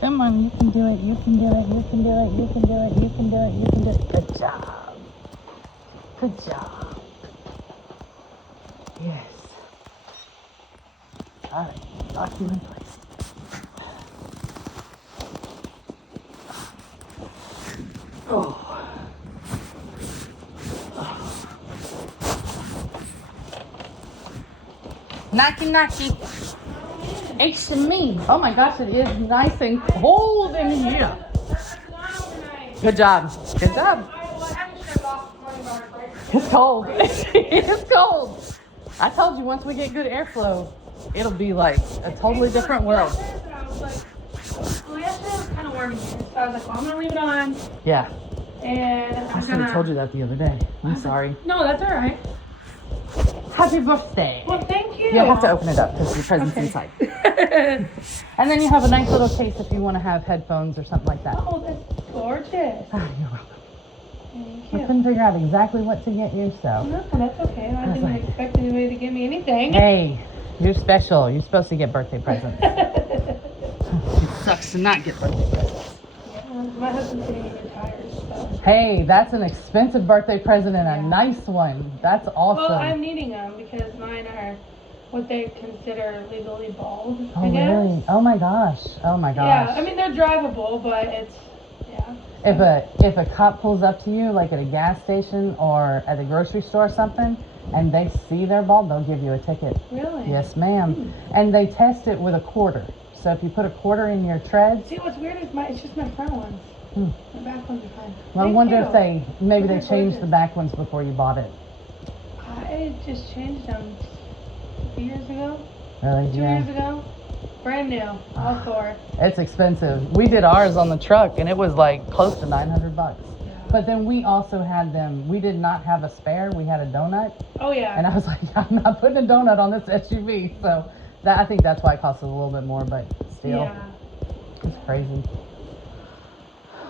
Come on, you can do it, you can do it, you can do it, you can do it, you can do it, you can do it. Good job. Good job. Yes. All right, lock you in place. Oh. Knocky, knocky. It's me. Oh my gosh, it is nice and cold in here. Good job. Good job. It's cold. It's cold. I told you once we get good airflow, it'll be like a totally different world. Well, yesterday was kind of warm in here, so I was like, well, I'm going to leave it on. Yeah. And I should have told you that the other day. I'm sorry. No, that's all right. Happy birthday. Well, thank you. You'll have to open it up because your present's inside. And then you have a nice little case if you want to have headphones or something like that. Oh, that's gorgeous. Oh, you're welcome. Thank I you. couldn't figure out exactly what to get you, so. No, that's okay. I didn't expect anybody to give me anything. Hey, you're special. You're supposed to get birthday presents. It sucks to not get birthday presents. Yeah, my husband's getting a new tires, so. Hey, that's an expensive birthday present and a nice one. That's awesome. Well, I'm needing them because mine are what they consider legally bald, Oh, I guess. really? Oh my gosh. Oh my gosh. Yeah, I mean, they're drivable, but it's, yeah. If a cop pulls up to you, like at a gas station or at a grocery store or something, and they see they're bald, they'll give you a ticket. Really? Yes, ma'am. And they test it with a quarter. So if you put a quarter in your treads. See, what's weird is it's just my front ones. The back ones are fine. Well, I wonder if they changed gorgeous. the back ones before you bought it. I just changed them 2 years ago. Really? 2 years ago. Brand new. All four. It's expensive. We did ours on the truck, and it was like close to $900. Yeah. But then we also had them. We did not have a spare. We had a donut, Oh, yeah. and I was like, I'm not putting a donut on this SUV. So I think that's why it cost us a little bit more. But still, Yeah. it's crazy.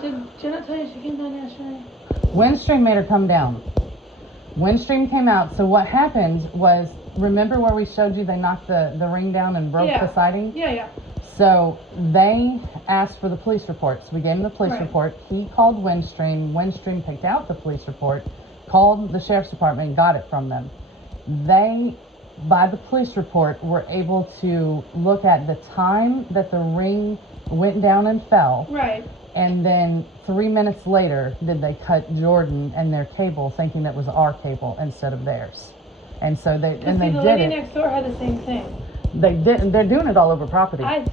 Did Jenna tell you she came down yesterday? Windstream made her come down. Windstream came out. So what happened was, remember where we showed you they knocked the ring down and broke the siding? Yeah, yeah. So they asked for the police report. So we gave him the police Right. report. He called Windstream. Windstream picked out the police report, called the sheriff's department, and got it from them. They, by the police report, were able to look at the time that the ring went down and fell. Right. And then 3 minutes later, did they cut Jordan and their cable, thinking that was our cable instead of theirs. And so they The did lady it. next door had the same thing. They did. They're doing it all over property. I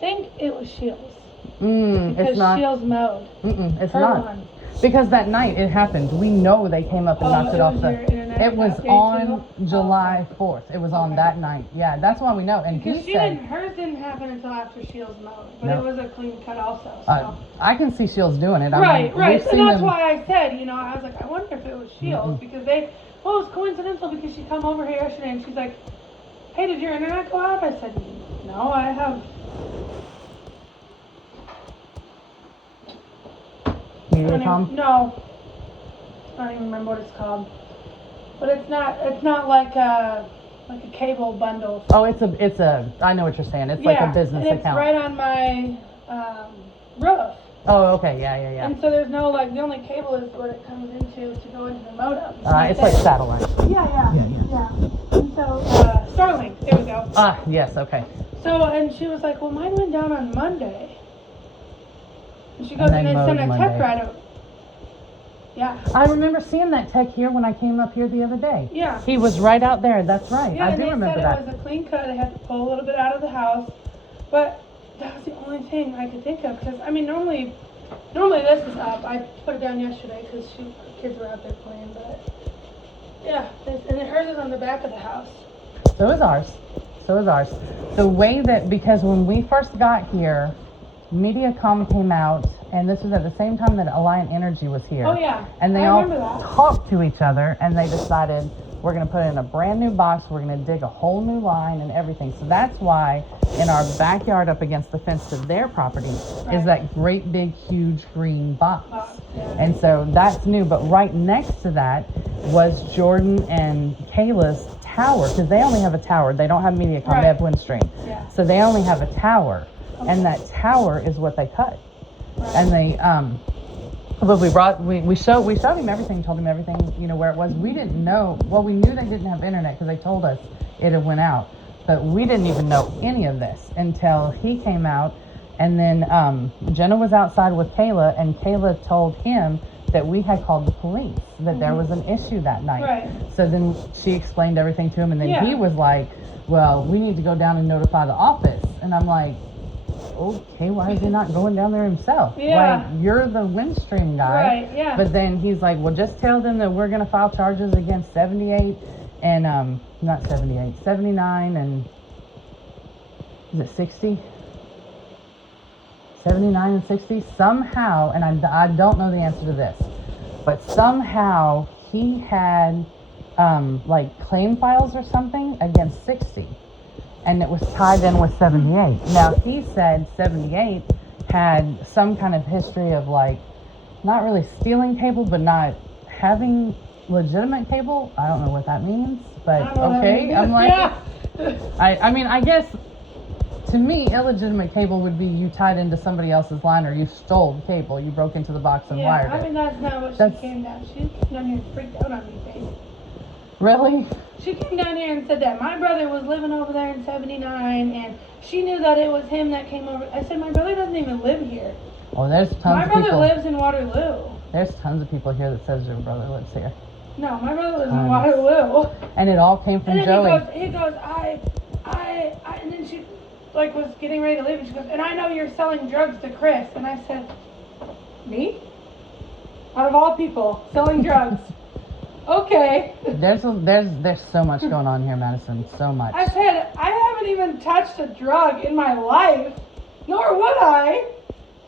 think it was Sheels. It's Because not. Sheels mowed. It's Her not. one. Because that night it happened. We know they came up and knocked it off your internet It was update on too? July 4th. It was on that night. Yeah, that's why we know. And Because he said, hers didn't happen until after Sheels mowed. But No. it was a clean cut also. So. I can see Sheels doing it. I Right. mean, And we've that's seen them. why I said, I was like, I wonder if it was Sheels. Because it was coincidental because she come over here yesterday and she's like, hey, did your internet go out? I said, no, I have. Mediacom? No. I don't even remember what it's called. But it's not like a cable bundle. Oh, it's a. I know what you're saying. It's like a business and it's account. right on my roof. Oh, okay, yeah. And so there's no the only cable is what it comes into to go into the modem. It's like satellite. Yeah. And so Starlink. There we go. Yes, okay. So and she was like, well, mine went down on Monday. And she goes, And and they they sent a mowed tech Monday. right over. Yeah. I remember seeing that tech here when I came up here the other day. Yeah. He was right out there. That's right. Yeah, I and do they remember said that. it was a clean cut. They had to pull a little bit out of the house, but that was the only thing I could think of. Because I mean, normally this is up. I put it down yesterday because kids were out there playing. But yeah, and hers is on the back of the house. So is ours. The way that, because when we first got here, Mediacom came out, and this was at the same time that Alliant Energy was here. Oh yeah. And they I all remember that. talked to each other, and they decided we're going to put it in a brand new box, we're going to dig a whole new line and everything. So that's why in our backyard up against the fence to their property is that great big huge green box. Yeah. And so that's new, but right next to that was Jordan and Kayla's tower, because they only have a tower. They don't have Mediacom, they have Windstream. Yeah. So they only have a tower, and that tower is what they cut. And they but we showed him everything, told him everything, where it was. We didn't know, well, we knew they didn't have internet because they told us it had went out, but we didn't even know any of this until he came out. And then Jenna was outside with Kayla, and Kayla told him that we had called the police, that there was an issue that night. Right. So then she explained everything to him, and then he was like, well, we need to go down and notify the office. And I'm like, okay, why is he not going down there himself? Yeah. Like, you're the Windstream guy. Right, yeah. But then he's like, well, just tell them that we're going to file charges against 78 and, not 78, 79 and, is it 60? 79 and 60? Somehow, and I don't know the answer to this, but somehow he had, claim files or something against 60. And it was tied in with 78. Now, he said 78 had some kind of history of, not really stealing cable, but not having legitimate cable. I don't know what that means, but okay. I'm like, I mean, I guess, to me, illegitimate cable would be you tied into somebody else's line, or you stole cable. You broke into the box and wired it. I mean, that's not what she came down. She came down here and freaked out on me, babe. Really? She came down here and said that my brother was living over there in 79, and she knew that it was him that came over. I said, my brother doesn't even live here. Oh, there's tons my of people. My brother lives in Waterloo. There's tons of people here that says your brother lives here. No, my brother lives in Waterloo. And it all came from Joey. He goes, and then she, was getting ready to leave, and she goes, and I know you're selling drugs to Chris. And I said, me? Out of all people, selling drugs. Okay. There's so much going on here, Madison. So much. I said, I haven't even touched a drug in my life, nor would I.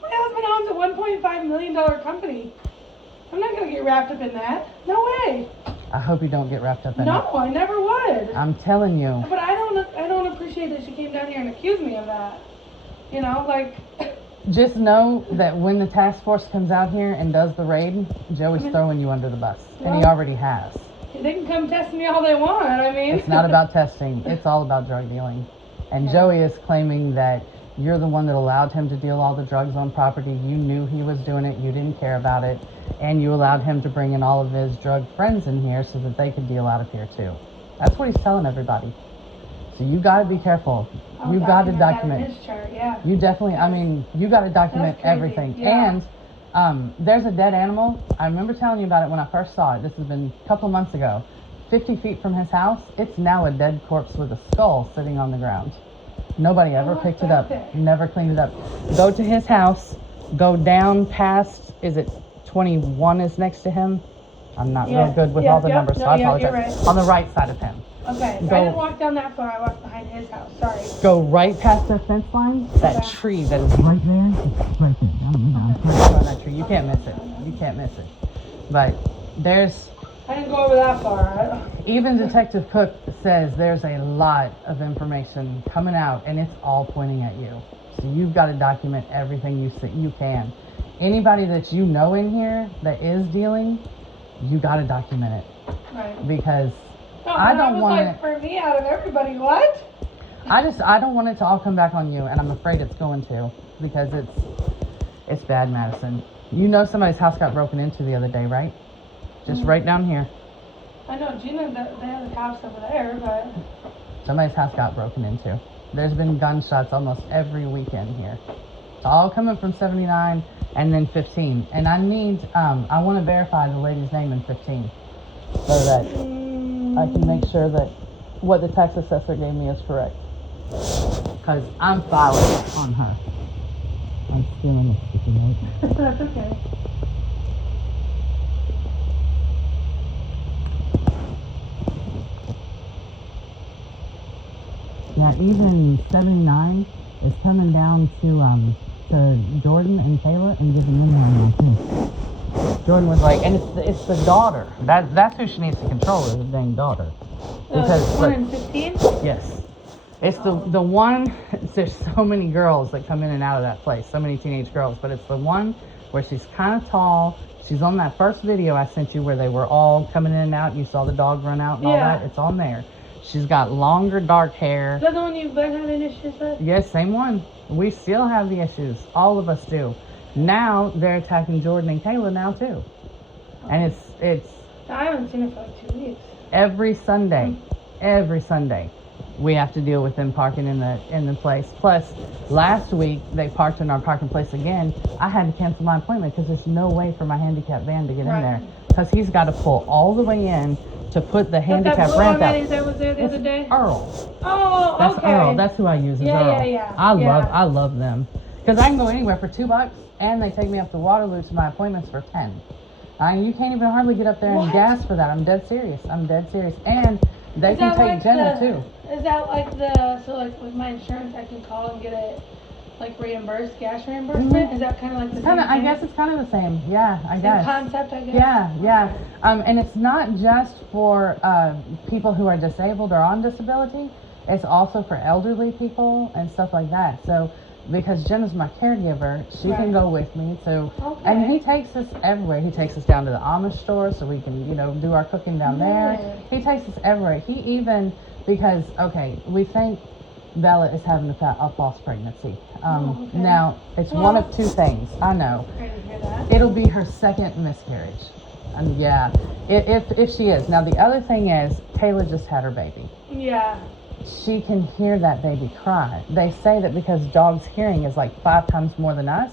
My husband owns a $1.5 million company. I'm not going to get wrapped up in that. No way. I hope you don't get wrapped up in it. No, I never would. I'm telling you. But I don't appreciate that she came down here and accused me of that. Just know that when the task force comes out here and does the raid, Joey's throwing you under the bus. And he already has. They can come test me all they want, I mean. It's not about testing. It's all about drug dealing. And Joey is claiming that you're the one that allowed him to deal all the drugs on property. You knew he was doing it. You didn't care about it. And you allowed him to bring in all of his drug friends in here so that they could deal out of here too. That's what he's telling everybody. So you got to be careful. You got to document. His chart, yeah. You definitely, you got to document everything. Yeah. And there's a dead animal. I remember telling you about it when I first saw it. This has been a couple months ago. 50 feet from his house, it's now a dead corpse with a skull sitting on the ground. Nobody ever picked it up. Never cleaned it up. Go to his house. Go down past, is it 21 is next to him? I'm not real good with all the numbers, so I apologize. You're right. On the right side of him. Okay, I didn't walk down that far. I walked behind his house. Sorry. Go right past the fence line. That tree that is right there. It's right there. On that tree. You can't miss it. You can't miss it. But there's... I didn't go over that far. Even Detective Cook says there's a lot of information coming out, and it's all pointing at you. So you've got to document everything you can. Anybody that you know in here that is dealing, you got to document it. Right. Because No, I and don't was want like, it. for me, out of everybody, what? I don't want it to all come back on you, and I'm afraid it's going to, because it's bad, Madison. You know somebody's house got broken into the other day, right? Just right down here. I know Gina, they have a house over there, but Somebody's house got broken into. There's been gunshots almost every weekend here. It's all coming from 79 and then 15. And I need, I want to verify the lady's name in 15 so that I can make sure that what the tax assessor gave me is correct. Because I'm filing on her. I'm stealing a sticky note. that's okay. Yeah, even 79 is coming down to Jordan and Kayla and giving them one. Jordan was like, and it's the daughter. That's who she needs to control, is the dang daughter. Because 1 in 15? yes, it's the one. There's so many girls that come in and out of that place, so many teenage girls, but it's the one where she's kind of tall. She's on that first video I sent you where they were all coming in and out. You saw the dog run out and all that. It's on there. She's got longer dark hair. Is that the one you've been having issues with? Yes, same one. We still have the issues. All of us do. Now they're attacking Jordan and Kayla now too. And it's I haven't seen it for like 2 weeks. every Sunday we have to deal with them parking in the place. Plus last week they parked in our parking place again. I had to cancel my appointment because there's no way for my handicap van to get in there, because he's got to pull all the way in to put the handicap ramp out. That was there the other day? Earl. Oh, That's okay. Earl. That's who I use is Earl. Yeah. I love them because I can go anywhere for $2 and they take me up to Waterloo to my appointments for 10. You can't even hardly get up there and gas for that. I'm dead serious. And they can take Jenna too. Is that like so like with my insurance I can call and get it like reimbursed, gas reimbursement? Mm-hmm. Is that kind of like the Kinda, same I thing? guess it's kind of the same. Yeah, I guess. Concept, I guess. Yeah. And it's not just for people who are disabled or on disability. It's also for elderly people and stuff like that. So, because Jenna's my caregiver, she can go with me. So, and he takes us everywhere. He takes us down to the Amish store so we can, do our cooking down there. He takes us everywhere. He even, because, we think Bella is having a false pregnancy. Now, it's one of two things. I know. Great to hear that. It'll be her second miscarriage. And yeah, if she is. Now, the other thing is, Kayla just had her baby. Yeah. She can hear that baby cry. They say that because dogs' hearing is like 5 times more than us,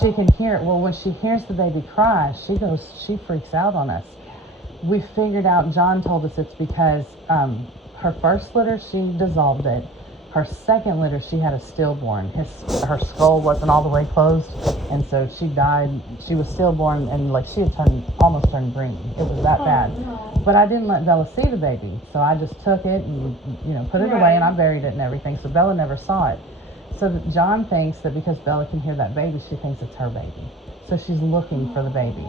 she can hear it. Well, when she hears the baby cry, she freaks out on us. We figured out, John told us it's because her first litter, she dissolved it. Her second litter, she had a stillborn. Her skull wasn't all the way closed, and so she died. She was stillborn, and like she had almost turned green. It was that bad. No. But I didn't let Bella see the baby, so I just took it and put it away, and I buried it and everything. So Bella never saw it. So that John thinks that because Bella can hear that baby, she thinks it's her baby. So she's looking for the baby.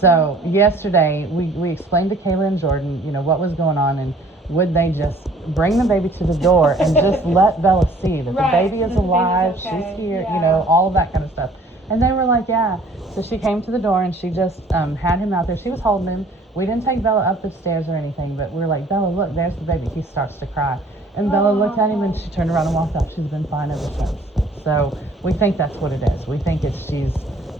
So yesterday we explained to Kayla and Jordan, what was going on, and would they just bring the baby to the door and just let Bella see that the baby is alive, she's here, all of that kind of stuff. And they were like, yeah. So she came to the door and she just had him out there. She was holding him. We didn't take Bella up the stairs or anything, but we were like, Bella, look, there's the baby. He starts to cry. And Bella looked at him and she turned around and walked out. She's been fine ever since. So we think that's what it is. We think it's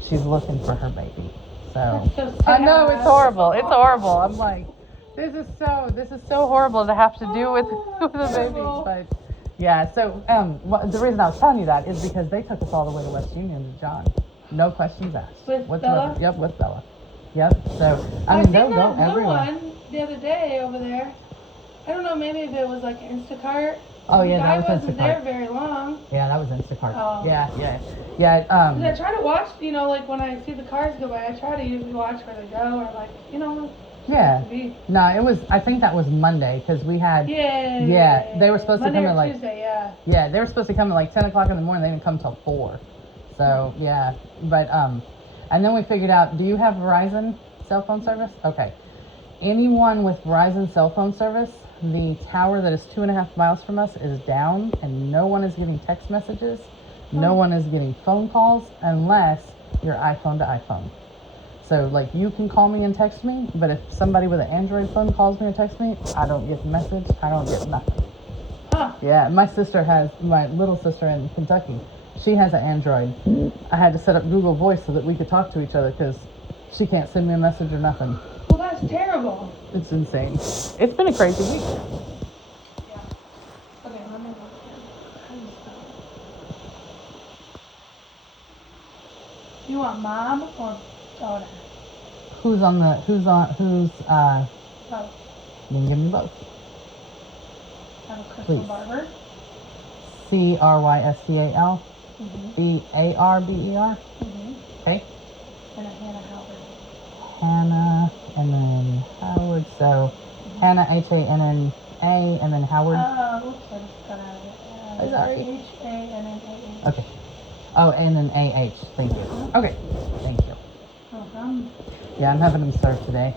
she's looking for her baby. So I know it's horrible. It's horrible. I'm like, this is so horrible to have to do with the baby. But yeah, so the reason I was telling you that is because they took us all the way to West Union to John. No questions asked. With whatsoever. Bella? Yep, with Bella. Yep. So I mean they'll go everywhere. One the other day over there. I don't know, maybe if it was like Instacart. Oh yeah, that was wasn't Instacart. there very long. Yeah, that was Instacart. Oh. Yeah. 'Cause I try to watch, like when I see the cars go by, I try to usually watch where they go or like, Yeah. No, I think that was Monday because we had. Yeah. They were supposed Monday to come or at Tuesday, yeah. Yeah, they were supposed to come at like 10 o'clock in the morning. They didn't come till 4. So yeah, but and then we figured out. Do you have Verizon cell phone service? Okay. Anyone with Verizon cell phone service, the tower that is 2.5 miles from us is down, and no one is getting text messages. No one is getting phone calls unless you're iPhone to iPhone. So, like, you can call me and text me, but if somebody with an Android phone calls me or texts me, I don't get the message. I don't get nothing. Huh. Yeah, my little sister in Kentucky, she has an Android. I had to set up Google Voice so that we could talk to each other because she can't send me a message or nothing. Well, that's terrible. It's insane. It's been a crazy week. Yeah. Okay, let me look here. How do you spell it? You want mom or daughter? Who's Both. you can give me both. Have a Crystal Please. Barber. Crystal Mm-hmm. Barber. Mm-hmm. Okay. And a Hannah Howard. Hannah and then Howard. So Hannah Hanna and then Howard. Oops, I just got out of it. Sorry. Hanna. Okay. Oh, and then AH. Thank you. Okay. Thank you. Yeah, I'm having them served today.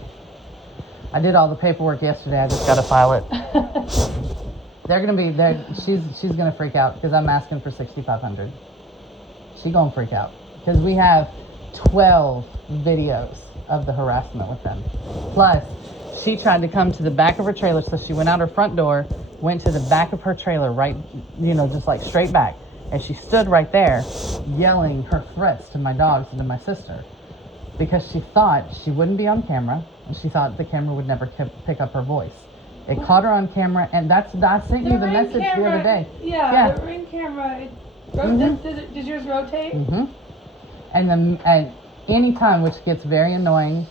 I did all the paperwork yesterday. I just got to file it. She's gonna freak out because I'm asking for $6,500. She's gonna freak out because we have 12 videos of the harassment with them. Plus, she tried to come to the back of her trailer, so she went out her front door, went to the back of her trailer, right, just like straight back, and she stood right there, yelling her threats to my dogs and to my sister, because she thought she wouldn't be on camera, and she thought the camera would never pick up her voice. It caught her on camera, and I sent you the message the other day. Yeah, the Ring camera. Does yours rotate? Mm-hmm. And then at any time, which gets very annoying,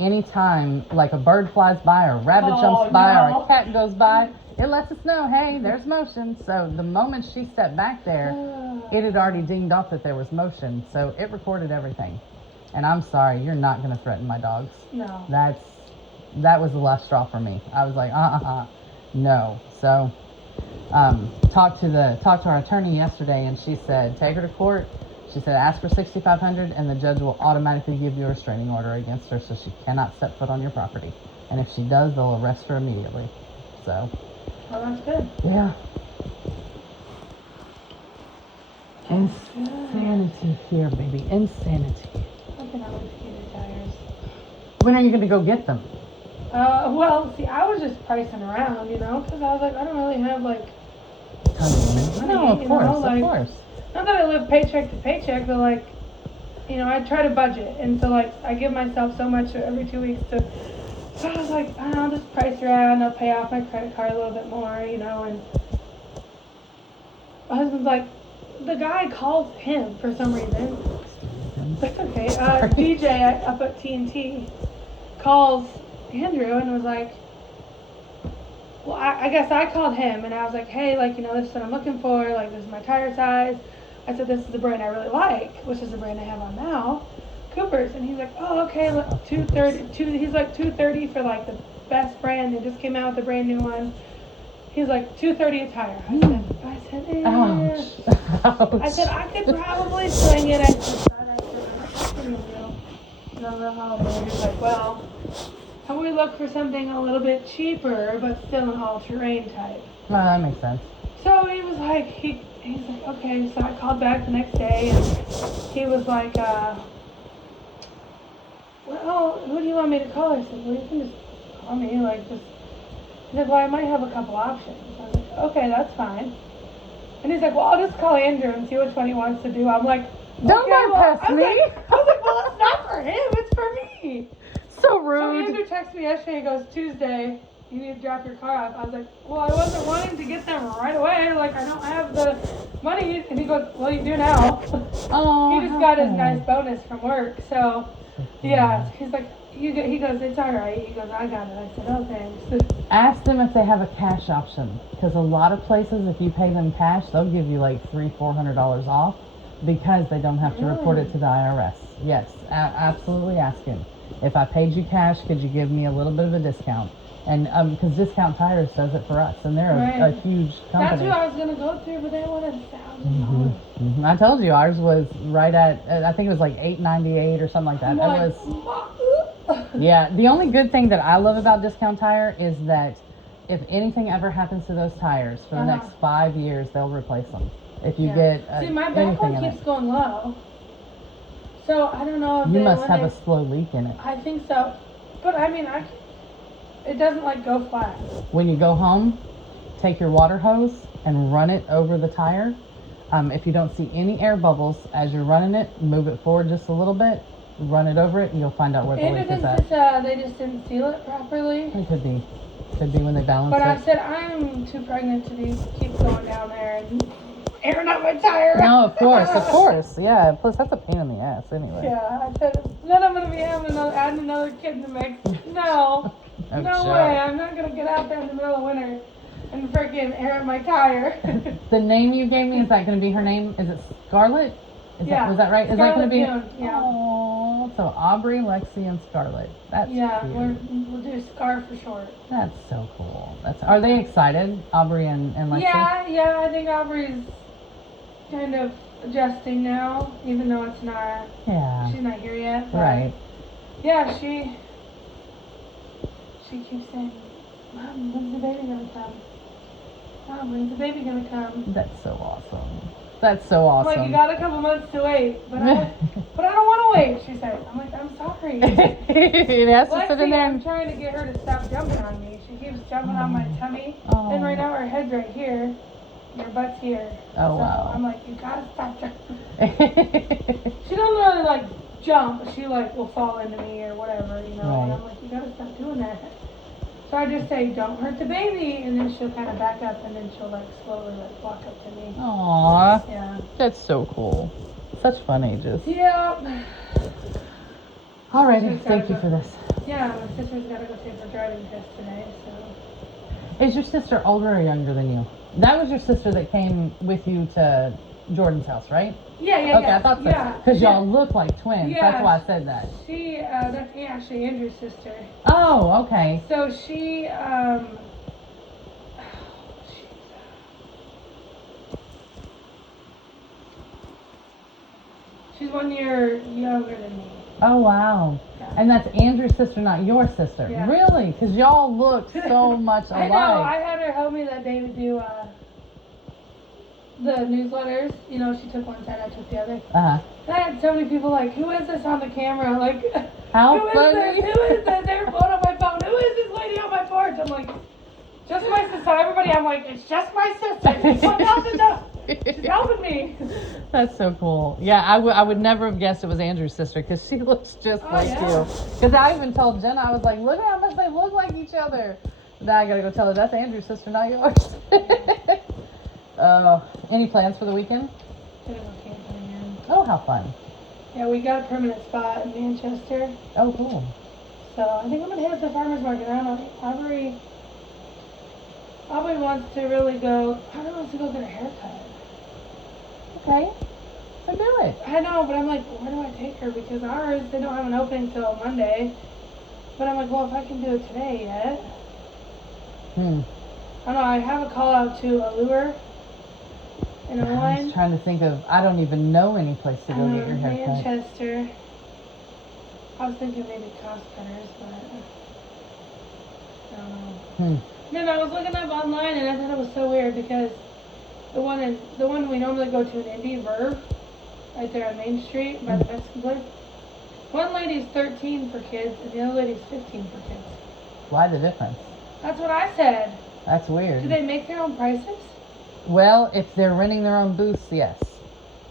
anytime like a bird flies by or a rabbit jumps by or a cat goes by, it lets us know, hey, there's motion. So the moment she stepped back there, it had already dinged off that there was motion. So it recorded everything. And I'm sorry, you're not going to threaten my dogs. No. That was the last straw for me. I was like, no. So, talked to our attorney yesterday, and she said, take her to court. She said, ask for $6,500, and the judge will automatically give you a restraining order against her, so she cannot step foot on your property. And if she does, they'll arrest her immediately. So. Well, that's good. Yeah. Insanity here, baby. Insanity. Looking at those heater tires. When are you going to go get them? Well, see, I was just pricing around, because I was like, I don't really have, like, No, of course. Not that I live paycheck to paycheck, but, like, I try to budget, and so, like, I give myself so much every 2 weeks so I was like, I'll just price around, I'll pay off my credit card a little bit more, and my husband's like, the guy calls him for some reason. That's okay. DJ up at TNT calls Andrew and was like, well, I guess I called him and I was like, hey, this is what I'm looking for. Like, this is my tire size. I said, this is the brand I really like, which is the brand I have on now, Cooper's. And he's like, oh, okay, look, $230. He's like $230 for like the best brand. They just came out with a brand new one. He's like $230 a tire. I said, Ouch. I said, I could probably swing it. I said, the holiday. He's like, well, how about we look for something a little bit cheaper, but still an all-terrain type? No, that makes sense. So he was like, he's like, okay. So I called back the next day, and he was like, well, who do you want me to call? I said, well, you can just call me, He said, well, I might have a couple options. I was like, okay, that's fine. And he's like, well, I'll just call Andrew and see which one he wants to do. I'm like, don't bypass me. I was like, well, it's not for him, it's for me. So rude. So Andrew texted me yesterday and goes, Tuesday, you need to drop your car off. I was like, well, I wasn't wanting to get them right away. Like, I don't have the money. And he goes, well, you do now. Oh, he just got his nice bonus from work. So, yeah, he's like, he goes, it's all right. He goes, I got it. I said, oh, thanks. Ask them if they have a cash option, because a lot of places, if you pay them cash, they'll give you like $300-400 off because they don't have to report it to the IRS. Yes, absolutely ask him. If I paid you cash, could you give me a little bit of a discount? And because Discount Tires does it for us, and they're a huge company. That's who I was going to go through, but they wanted $1,000. Mm-hmm. I told you ours was right at, I think it was like $8.98 or something like that. Yeah, the only good thing that I love about Discount Tire is that if anything ever happens to those tires for the next 5 years, they'll replace them. If you get see, my back one keeps going low. So I don't know if You they must when have they, a slow leak in it. I think so, but I mean it doesn't like go flat. When you go home, take your water hose and run it over the tire. If you don't see any air bubbles as you're running it, move it forward just a little bit, run it over it, and you'll find out where the Andrew leak is thinks at. they just didn't seal it properly. It could be. Could be when they balance But it. I said I'm too pregnant to keep going down there and airing out my tire. No, of course. Yeah, plus that's a pain in the ass anyway. Yeah, I said, then I'm going to be adding another kid in the mix. No. Oh, No sure. way. I'm not going to get out there in the middle of winter and freaking air out my tire. The name you gave me, is that going to be her name? Is it Scarlett? Was that right? Is that going to be? June, yeah. Oh, so Aubrey, Lexi, and Scarlett. That's cute. We'll do Scar for short. That's so cool. Are they excited, Aubrey and Lexi? Yeah, I think Aubrey's kind of adjusting now, even though it's not. Yeah. She's not here yet. But Right. Yeah, she keeps saying, "Mom, when's the baby gonna come? Mom, when's the baby gonna come?" That's so awesome. That's so awesome. I'm like, you got a couple months to wait, but I don't want to wait, she says. I'm like, I'm sorry. It has to sit in Lexi, there. I'm trying to get her to stop jumping on me. She keeps jumping on my tummy, Oh. and right now her head's right here, and her butt's here. Oh, so wow. I'm like, you gotta stop jumping. She doesn't really like jump, but she like will fall into me or whatever, you know. Right. And I'm like, you gotta stop doing that. So I just say, don't hurt the baby, and then she'll kind of back up, and then she'll like slowly like walk up to me. Aww. Yeah. That's so cool. Such fun ages. Yeah. Alrighty, thank you for this. Yeah, my sister's got to go take her driving test today, so. Is your sister older or younger than you? That was your sister that came with you to Jordan's house, right? Yeah. Okay, I thought so. Yeah. Because y'all look like twins. Yeah. That's why I said that. That's actually Andrew's sister. Oh, okay. So she's 1 year younger than me. Oh, wow. Yeah. And that's Andrew's sister, not your sister. Yeah. Really? Because y'all look so much alike. I know. I had her help me that day to do the newsletters. You know, she took one side, I took the other. Uh-huh. I had so many people like, who is this on the camera? Like, How who funny. is this? Who is this? They were blowing up my phone. Who is this lady on my porch? I'm like, just my sister. Everybody, I'm like, it's just my sister. She's She's helping me. That's so cool. Yeah, I would never have guessed it was Andrew's sister because she looks just like you. Because I even told Jenna, I was like, look at how much they look like each other. Now I gotta go tell her that's Andrew's sister, not yours. Any plans for the weekend? Gonna go camping again. Oh, how fun. Yeah, we got a permanent spot in Manchester. Oh, cool. So I think I'm gonna hit the farmer's market. I don't know. Aubrey wants to really go. Aubrey wants to go get a haircut. Okay. So do it. I know, but I'm like, where do I take her? Because ours, they don't have an opening till Monday. But I'm like, well, if I can do it today yet. I don't know, I have a call out to Allure in I was Illinois. trying to think of, I don't even know any place to go get your haircut. Manchester. I was thinking maybe cost cutters, but I don't know. Then I was looking up online and I thought it was so weird because the one we normally go to in Indy, Verve, right there on Main Street by the Mexican place. One lady's 13 for kids and the other lady's 15 for kids. Why the difference? That's what I said. That's weird. Do they make their own prices? Well, if they're renting their own booths, yes.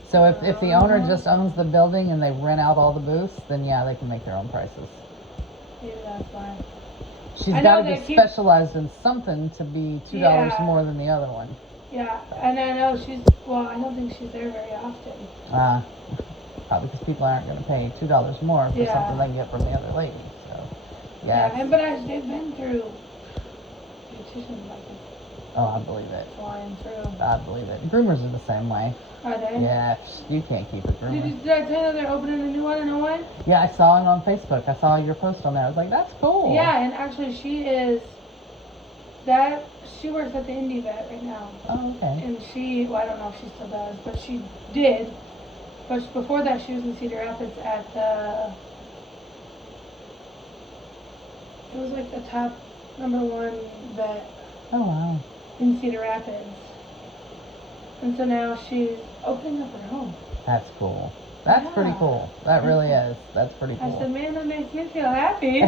So if the owner just owns the building and they rent out all the booths, then yeah, they can make their own prices. Maybe that's why. She's got to be specialized in something to be $2 more than the other one. Yeah, and I know I don't think she's there very often. Probably because people aren't going to pay $2 more for something they can get from the other lady. So, yeah. But they've been through beauticians like this. Oh, I believe it. Flying through. I believe it. Groomers are the same way. Are they? Yeah, you can't keep a groomer. Did I tell you they're opening a new one in Illinois? Yeah, I saw it on Facebook. I saw your post on there. I was like, that's cool. Yeah, and actually she works at the Indie Vet right now. Oh, okay. And I don't know if she still does, but she did. But before that, she was in Cedar Rapids at it was like the top #1 vet. Oh, wow. In Cedar Rapids. And so now she's opening up her home. That's cool. That's pretty Yeah. cool. That really is. That's pretty I said, cool. man, that makes me feel happy.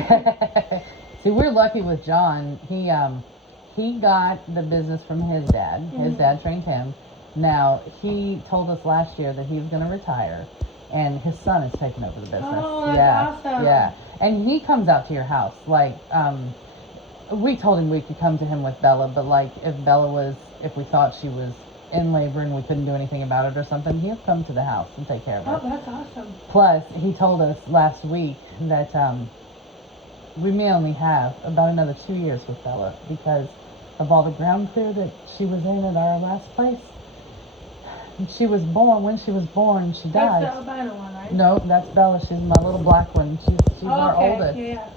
See, we're lucky with John. He got the business from his dad. His dad trained him. Now, he told us last year that he was going to retire, and his son is taking over the business. Oh, that's yeah, awesome. Yeah, and he comes out to your house. Like, we told him we could come to him with Bella, but like, if we thought she was in labor and we couldn't do anything about it or something, he'll come to the house and take care of her. Oh, that's awesome. Plus, he told us last week that we may only have about another 2 years with Bella because of all the ground clear that she was in at our last place. And she was born, when she was born, she died. That's the albino one, right? No, that's Bella. She's my little black one. She's our oldest. Yeah.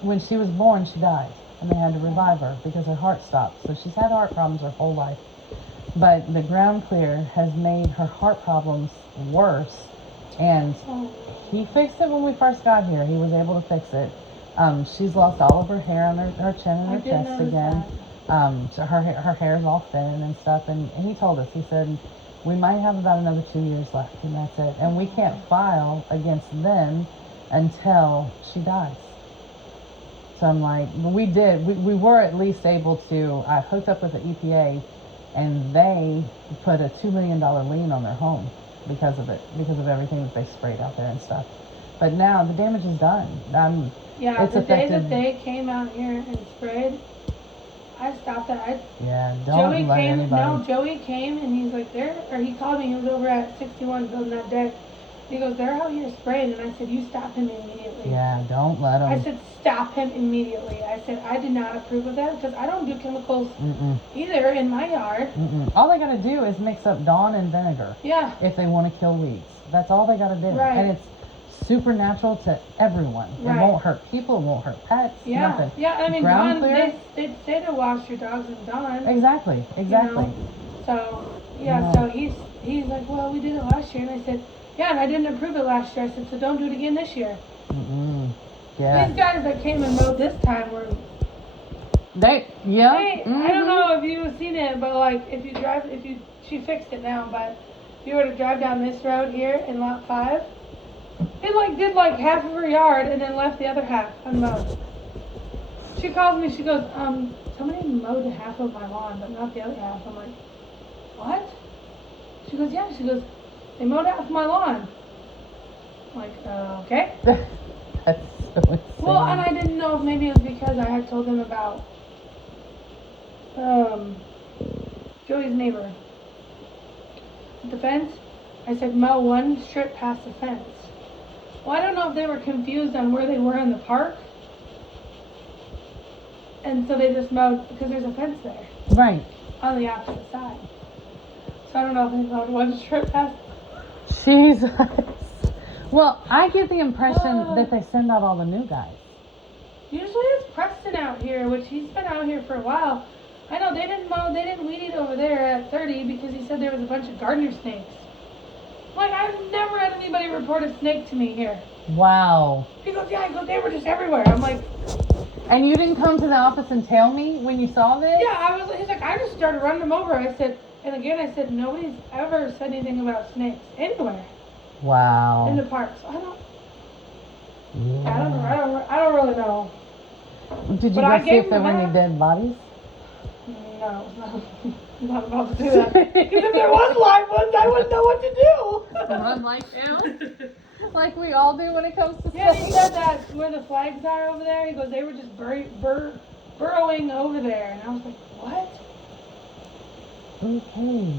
When she was born, she died. And they had to revive her because her heart stopped. So she's had heart problems her whole life. But the ground clear has made her heart problems worse. And he fixed it when we first got here. He was able to fix it. She's lost all of her hair on her chin and her chest again. So her hair's all thin and stuff. And he told us, he said, we might have about another 2 years left, and that's it. And we can't file against them until she dies. So I'm like, we were at least able to, I hooked up with the EPA, and they put a $2 million lien on their home because of it, because of everything that they sprayed out there and stuff. But now the damage is done. Yeah, it's the day affected, that they came out here and sprayed, I stopped that. Joey came and he's like, he called me, he was over at 61 building that deck. He goes, they're out here spraying, and I said, you stop him immediately. Yeah, don't let him. I said, stop him immediately. I said, I did not approve of that because I don't do chemicals either in my yard. All they got to do is mix up Dawn and vinegar. Yeah. If they want to kill weeds. That's all they got to do. Right. And it's super natural to everyone. It won't hurt people, it won't hurt pets, nothing. Yeah, I mean, Ground Dawn, clear? they say to wash your dogs in Dawn. Exactly. You know? So, so he's like, well, we did it last year. And I said, yeah, and I didn't approve it last year. I said, so don't do it again this year. Yeah. These guys that came and mowed this time were... I don't know if you've seen it, but like, she fixed it now, but if you were to drive down this road here in lot 5, it did half of her yard and then left the other half unmowed. She calls me, she goes, somebody mowed half of my lawn, but not the other half. I'm like, what? She goes, yeah. She goes, they mowed half my lawn. I'm like, okay. That's so insane. Well, and I didn't know if maybe it was because I had told them about Joey's neighbor. The fence, I said mow one strip past the fence. Well, I don't know if they were confused on where they were in the park. And so they just mowed, because there's a fence there. Right. On the opposite side. So I don't know if they mowed one strip past. Jesus. Well, I get the impression that they send out all the new guys. Usually it's Preston out here, which he's been out here for a while. I know they didn't weed eat over there at 30 because he said there was a bunch of gardener snakes. Like, I've never had anybody report a snake to me here. Wow. He goes, yeah, they were just everywhere. I'm like... And you didn't come to the office and tell me when you saw this? Yeah, he's like, I just started running them over. I said, and again, I said, nobody's ever said anything about snakes anywhere. Wow. In the park. So I don't... Yeah. I don't really know. Did you go see if there were any dead bodies? No, I'm not about to do that. Because if there was live ones, I wouldn't know what to do. Run like him? Like we all do when it comes to Yeah, he said that where the flags are over there, he goes, they were just burrowing over there. And I was like, what? Okay.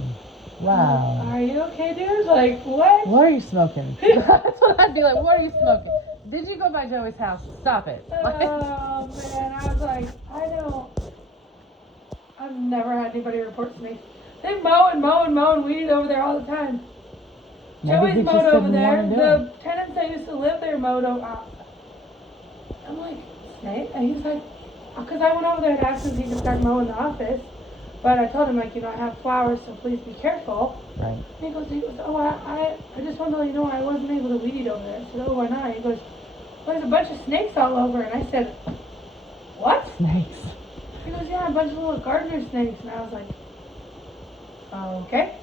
Wow. Are you okay, dude? Like, what? What are you smoking? That's what I'd be like, what are you smoking? Did you go by Joey's house? Stop it. Oh, man. I was like, I've never had anybody report to me. They mow and weed eat over there all the time. Maybe Joey's mowed over there. The tenants that used to live there mowed over. I'm like, snake? And he's like, because I went over there and asked him if he could start mowing the office. But I told him, like, I have flowers, so please be careful. Right. And he goes, oh, I just wanted to let you know I wasn't able to weed eat over there. I said, oh, why not? He goes, well, there's a bunch of snakes all over. And I said, what? Snakes. He goes, yeah, a bunch of little gardener snakes. And I was like, okay.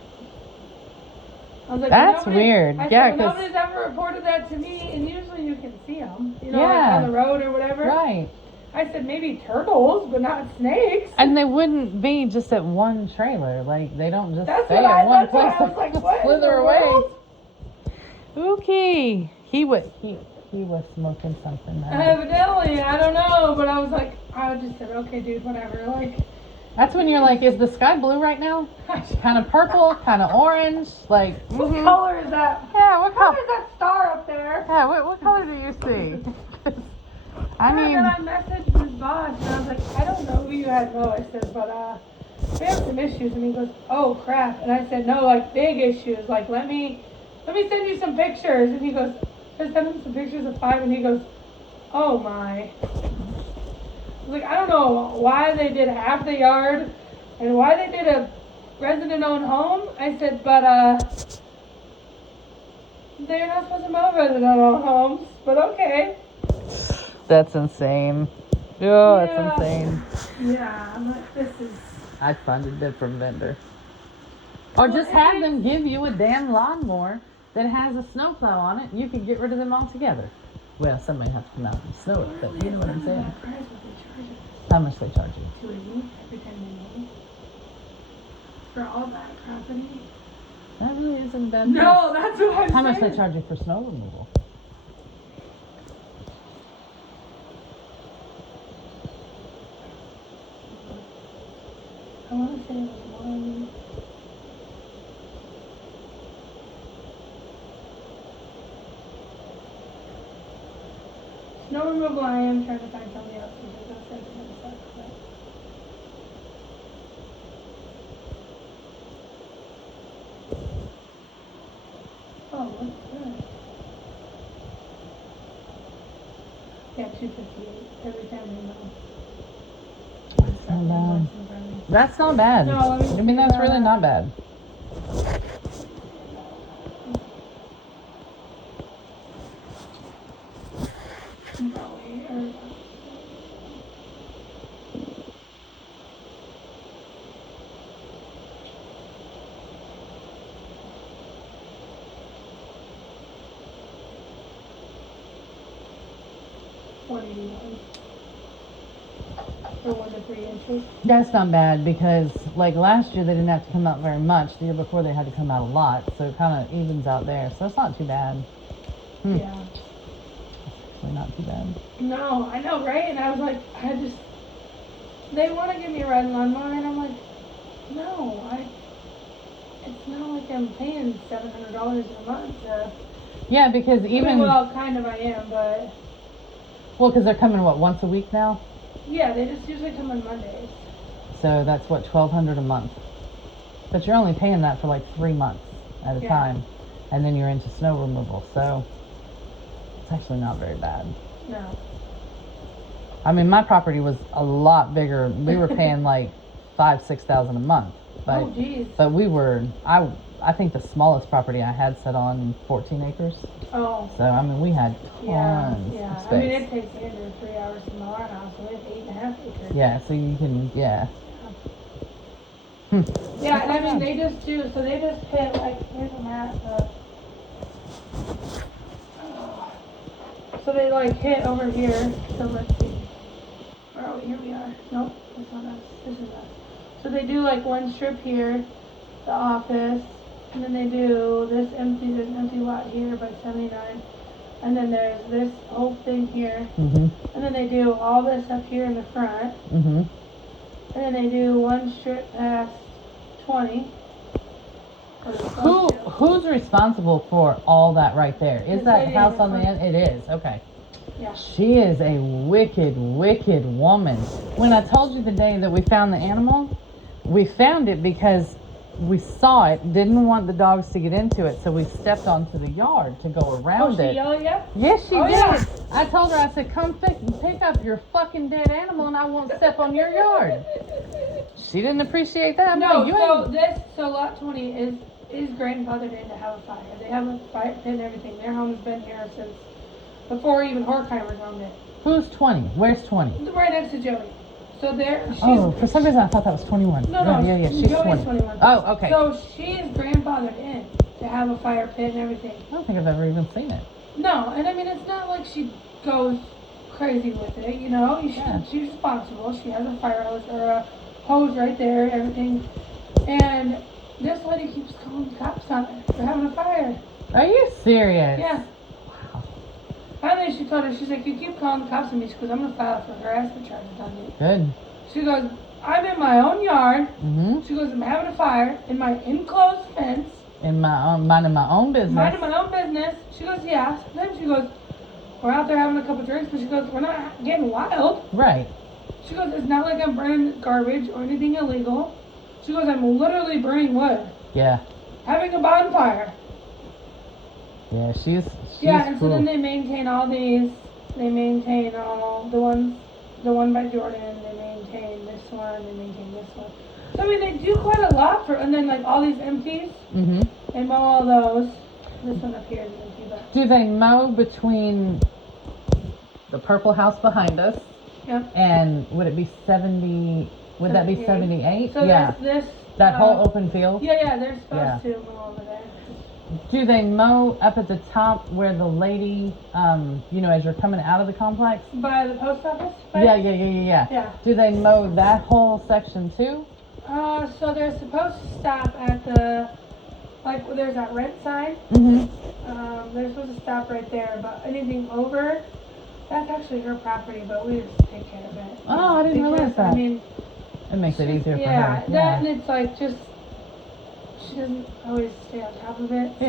I was like, That's nobody, weird. I said, Yeah, well, 'cause- nobody's ever reported that to me, and usually you can see them, you know, Yeah. like on the road or whatever. Right. I said, maybe turtles, but not snakes. And they wouldn't be just at one trailer. Like, they don't just That's stay what at one that's what place I was like, and what in slither the away. world? Okay. He was smoking something there. Evidently, I don't know, but I was like, I just said, okay, dude, whatever. Like, That's when you're like, is the sky blue right now? Kind of purple, kind of orange, like. what color is that? Yeah, what What color color? is that star up there? Yeah, what color do you see? I And mean, then I messaged his boss, and I was like, I don't know who you had know. I said, but we have some issues, and he goes, oh crap, and I said, no, like big issues. Like, let me send you some pictures, and he goes, I sent him some pictures of 5, and he goes, oh my. I was like, I don't know why they did half the yard and why they did a resident-owned home. I said, but they're not supposed to mow resident-owned homes, but okay. that's insane. Oh, Yeah. that's insane. Yeah, I'm like, this is... I'd find a different vendor. Or just have them give you a damn lawnmower that has a snowplow on it. You could get rid of them altogether. Well, somebody has to come out and snow it, but you know what I'm saying. How much they charge you? $2.80 every time they mow. For all that property. That really isn't bad. No, that's what I'm How saying. much they charge you for snow removal? I want to say it was one. Snow removal, I am trying to find somebody else to do those things and stuff. But... Oh, what's that? Yeah, $2.58 every time they mow. That's not bad. That's not bad. No, let me I mean, see that's that. really not bad. For 1 to 3 inches. That's not bad because, like, last year they didn't have to come out very much. The year before they had to come out a lot. So it kind of evens out there. So it's not too bad. Yeah. Actually, not too bad. No, I know, right? And I was like, they want to give me a red lawnmower, and I'm like, no, it's not like I'm paying $700 a month. Yeah, because even... well, kind of I am, but... Well, because they're coming, what, once a week now? Yeah, they just usually come on Mondays. So that's, what, $1,200 a month. But you're only paying that for, like, 3 months at a time. And then you're into snow removal. So it's actually not very bad. No. I mean, my property was a lot bigger. We were paying, like, $5,000-$6,000 a month. But, Oh, geez. But we were... I think the smallest property I had set on 14 acres. Oh. So, I mean, we had tons Yeah. of space. I mean, it takes Andrew 3 hours from our house, and we have 8.5 acres. Yeah, so you can, yeah. Yeah, and I mean, they just do, so they just hit, like, here's a map of, so they, like, hit over here, so let's see, where are we, here we are, nope, that's not us, this is us. So they do, like, one strip here, the office, and then they do there's an empty lot here by 79, and then there's this whole thing here, Mm-hmm. and then they do all this up here in the front, Mm-hmm. and then they do one strip past 20. Who's responsible for all that right there? Is The that lady house in the on the front. end? It is. Okay. Yeah. She is a wicked, wicked woman. When I told you the day that we found the animal, we found it because we saw it, didn't want the dogs to get into it, so we stepped onto the yard to go around She it. yelled at you? Yes, she Oh, did. yeah. I told her, I said, come pick up your fucking dead animal and I won't step on your yard. She didn't appreciate that. I'm No, like, so lot 20 is grandfathered in to have a fire. They have a fire pit and everything. Their home's been here since before even Horkheimer's owned it. Who's 20? Where's 20? Right next to Joey. So she's... Oh, for some reason I thought that was 21. No, Yeah, she's Joey's 20. 21. Oh, okay. So she is grandfathered in. to have a fire pit and everything. I don't think I've ever even seen it. No, and I mean, it's not like she goes crazy with it, you know? She's responsible. She has a fire hose or a hose right there, everything. And this lady keeps calling the cops on her for having a fire. Are you serious? Yeah. Wow. Finally, she told her, she's like, you keep calling the cops on me. She goes, I'm going to file for harassment charges on you. Good. She goes, I'm in my own yard. Mm-hmm. She goes, I'm having a fire in my enclosed fence. In my minding my own business. Minding my own business. She goes, yeah. Then she goes, we're out there having a couple drinks, but she goes, we're not getting wild. Right. She goes, it's not like I'm burning garbage or anything illegal. She goes, I'm literally burning wood. Yeah. Having a bonfire. Yeah, she's yeah, and cool. so then they maintain all these. They maintain all the one by Jordan. They maintain this one. They maintain this one. So I mean, they do quite a lot for, and then like all these empties. Mm-hmm. They mow all those. This one up here is empty, but. Do they mow between the purple house behind us? Yep. And would it be 70? Would that be 78? So yeah. This. That whole open field? Yeah, they're supposed to mow over there. Do they mow up at the top where the lady, you know, as you're coming out of the complex? By the post office? Right? Yeah. Yeah. Do they mow that whole section too? So they're supposed to stop at the, like, there's that rent sign. Mm-hmm. They're supposed to stop right there, but anything over, that's actually her property, but we just take care of it. Oh, I didn't realize that. I mean, it makes it easier for her. Yeah, that and it's like just, she doesn't always stay on top of it. So.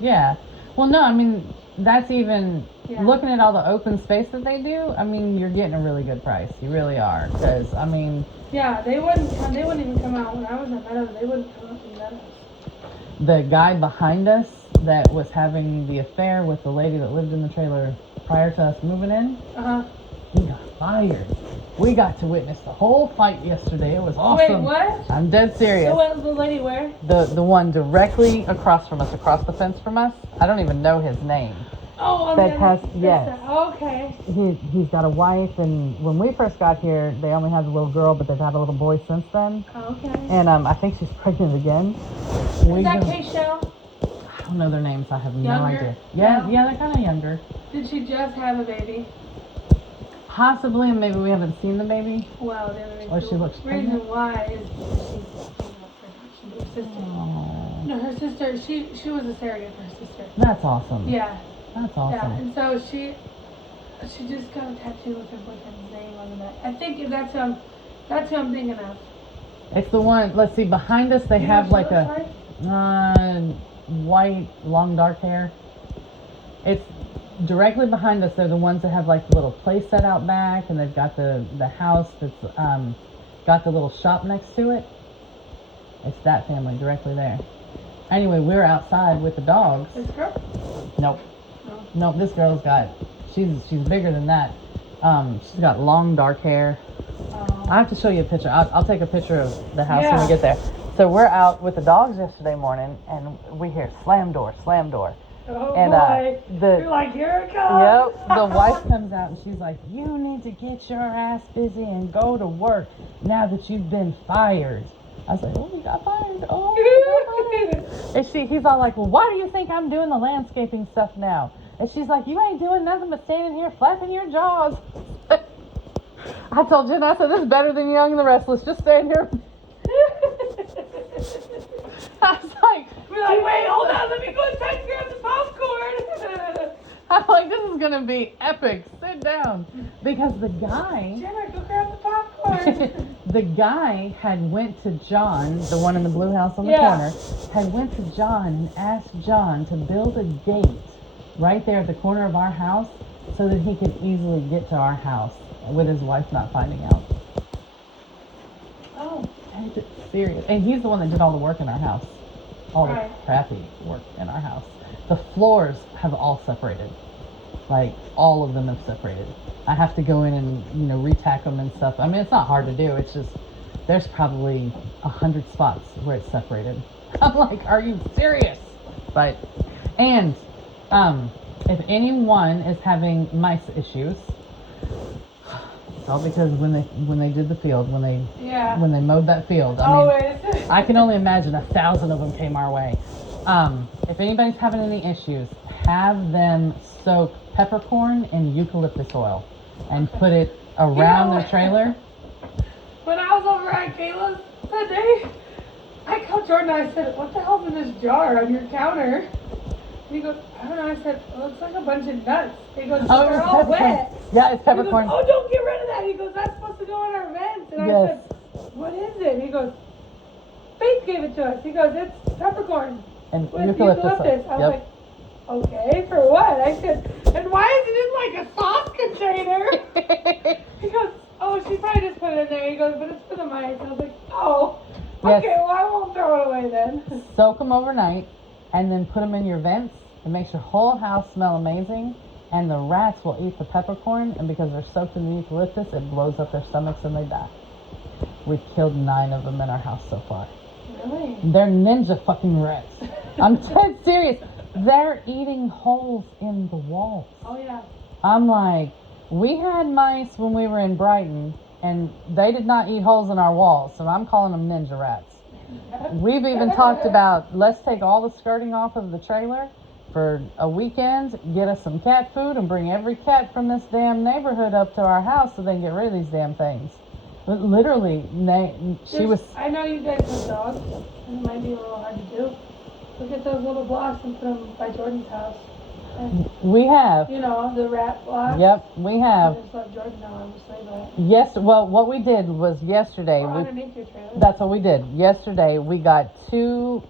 Yeah. Well, no, I mean, that's even, Yeah. looking at all the open space that they do, I mean, you're getting a really good price. You really are. Because, I mean... Yeah, they wouldn't even come out. When I was at Meadows, they wouldn't come up in Meadows. The guy behind us that was having the affair with the lady that lived in the trailer prior to us moving in, he got fired. We got to witness the whole fight yesterday. It was awesome. Wait, what? I'm dead serious. So what, the lady where? The one directly across from us, across the fence from us. I don't even know his name. Oh, on that the has, other yes. Okay. He's got a wife, and when we first got here, they only had a little girl, but they've had a little boy since then. Okay. And I think she's pregnant again. Is that K-Shell? I don't know their names. I have no Younger? idea. Yeah, they're kind of younger. Did she just have a baby? Possibly, and maybe we haven't seen the baby. Well, Or she looks reason pregnant. why is she's her sister. Oh, No, her sister. She was a surrogate for her sister. that's awesome. Yeah. That's awesome. Yeah, and so she just got a tattoo with her boyfriend's name on the back. I think if that's who I'm thinking of. It's the one. Let's see. Behind us, they You have know like what she a white, long, dark hair. It's directly behind us. They're the ones that have like the little play set out back, and they've got the house that's got the little shop next to it. It's that family directly there. Anyway, we were outside with the dogs. This girl? Nope. Nope, this girl's got, she's bigger than that. She's got long dark hair. I have to show you a picture. I'll take a picture of the house when we get there. So we're out with the dogs yesterday morning, and we hear slam door, slam door. Oh and boy. You're like, here it Yep, comes. the wife comes out and she's like, you need to get your ass busy and go to work now that you've been fired. I was like, oh, we got fired. Oh, we got fired. And he's all like, well, why do you think I'm doing the landscaping stuff now? And she's like, you ain't doing nothing but standing here flapping your jaws. I told Jen, I said, this is better than Young and the Restless. Just stand here. I was like, we're like, wait, hold on, let me go inside and grab the popcorn. I'm like, this is going to be epic. Sit down. Because the guy... Jenna, go grab the popcorn. The guy had went to John, the one in the blue house on the corner, had went to John and asked John to build a gate right there at the corner of our house so that he could easily get to our house with his wife not finding out. Oh. It's serious. And he's the one that did all the work in our house. All the crappy work in our house. The floors have all separated. Like, all of them have separated. I have to go in and, retack them and stuff. I mean, it's not hard to do. It's just, there's probably 100 spots where it's separated. I'm like, are you serious? But, and, if anyone is having mice issues, it's all because when they did the field, when they mowed that field. I mean, I can only imagine 1,000 of them came our way. If anybody's having any issues, have them soak peppercorn in eucalyptus oil and put it around their trailer. When I was over at Kayla's that day, I called Jordan and I said, what the hell's in this jar on your counter? And he goes, I don't know. I said, it looks like a bunch of nuts. He goes, Oh, they're it's all peppercorn. wet. Yeah, it's peppercorn. He goes, oh, don't get rid of that. He goes, that's supposed to go in our vents. And I said, what is it? He goes, Faith gave it to us. He goes, it's peppercorn And with eucalyptus. eucalyptus. I was like, okay, for what? I said, and why is it in like a sauce container? He goes, oh, she probably just put it in there. He goes, but it's for the mice. I was like, oh, Yes. okay, well, I won't throw it away then. Soak them overnight and then put them in your vents. It makes your whole house smell amazing. And the rats will eat the peppercorn, and because they're soaked in the eucalyptus, it blows up their stomachs and they die. We've killed 9 of them in our house so far. Really? They're ninja fucking rats. I'm dead serious. They're eating holes in the walls. Oh, yeah. I'm like, we had mice when we were in Brighton, and they did not eat holes in our walls, so I'm calling them ninja rats. We've even talked about, let's take all the skirting off of the trailer for a weekend, get us some cat food, and bring every cat from this damn neighborhood up to our house so they can get rid of these damn things. But literally, I know you guys have dogs, and it might be a little hard to do. Look at those little blocks and put them by Jordan's house. And, we have. you know, the rat blocks. Yep, we have. I just let Jordan know, obviously, but... Yes, well, what we did was yesterday. Or underneath your trailer. That's what we did. Yesterday, we got two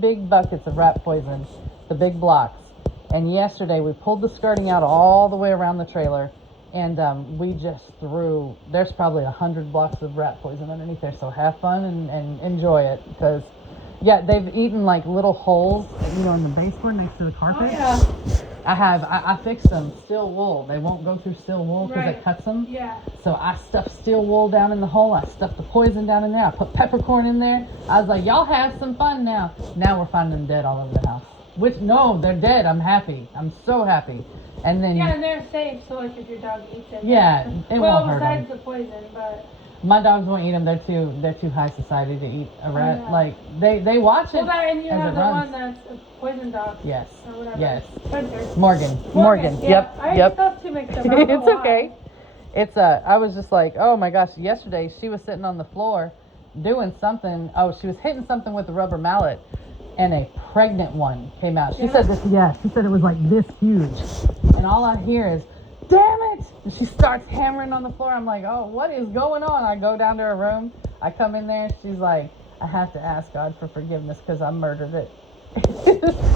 big buckets of rat poison, the big blocks. And yesterday, we pulled the skirting out all the way around the trailer. And we just threw, there's probably 100 blocks of rat poison underneath there. So have fun and enjoy it. Because, yeah, they've eaten like little holes, you know, in the baseboard next to the carpet. Oh, yeah. I fixed them steel wool. They won't go through steel wool because it cuts them. Yeah. So I stuffed steel wool down in the hole. I stuffed the poison down in there. I put peppercorn in there. I was like, y'all have some fun now. Now we're finding them dead all over the house. Which, no, they're dead. I'm happy. I'm so happy. And then... Yeah, and they're safe, so like if your dog eats it... Yeah, it won't hurt them. Besides the poison, but... My dogs won't eat them. They're too high society to eat a rat. Yeah. Like, they watch it Well, and you as have it the runs. one that's a poison dog. Yes. Or whatever. Yes. Spencer. Morgan. Yeah. Yep. I Yep. those two mixed up. I don't know It's why. okay. It's I was just like, oh my gosh, yesterday she was sitting on the floor doing something. Oh, she was hitting something with the rubber mallet, and a pregnant one came out. She said this, she said it was like this huge. And all I hear is, damn it! And she starts hammering on the floor. I'm like, oh, what is going on? I go down to her room. I come in there. She's like, I have to ask God for forgiveness because I murdered it.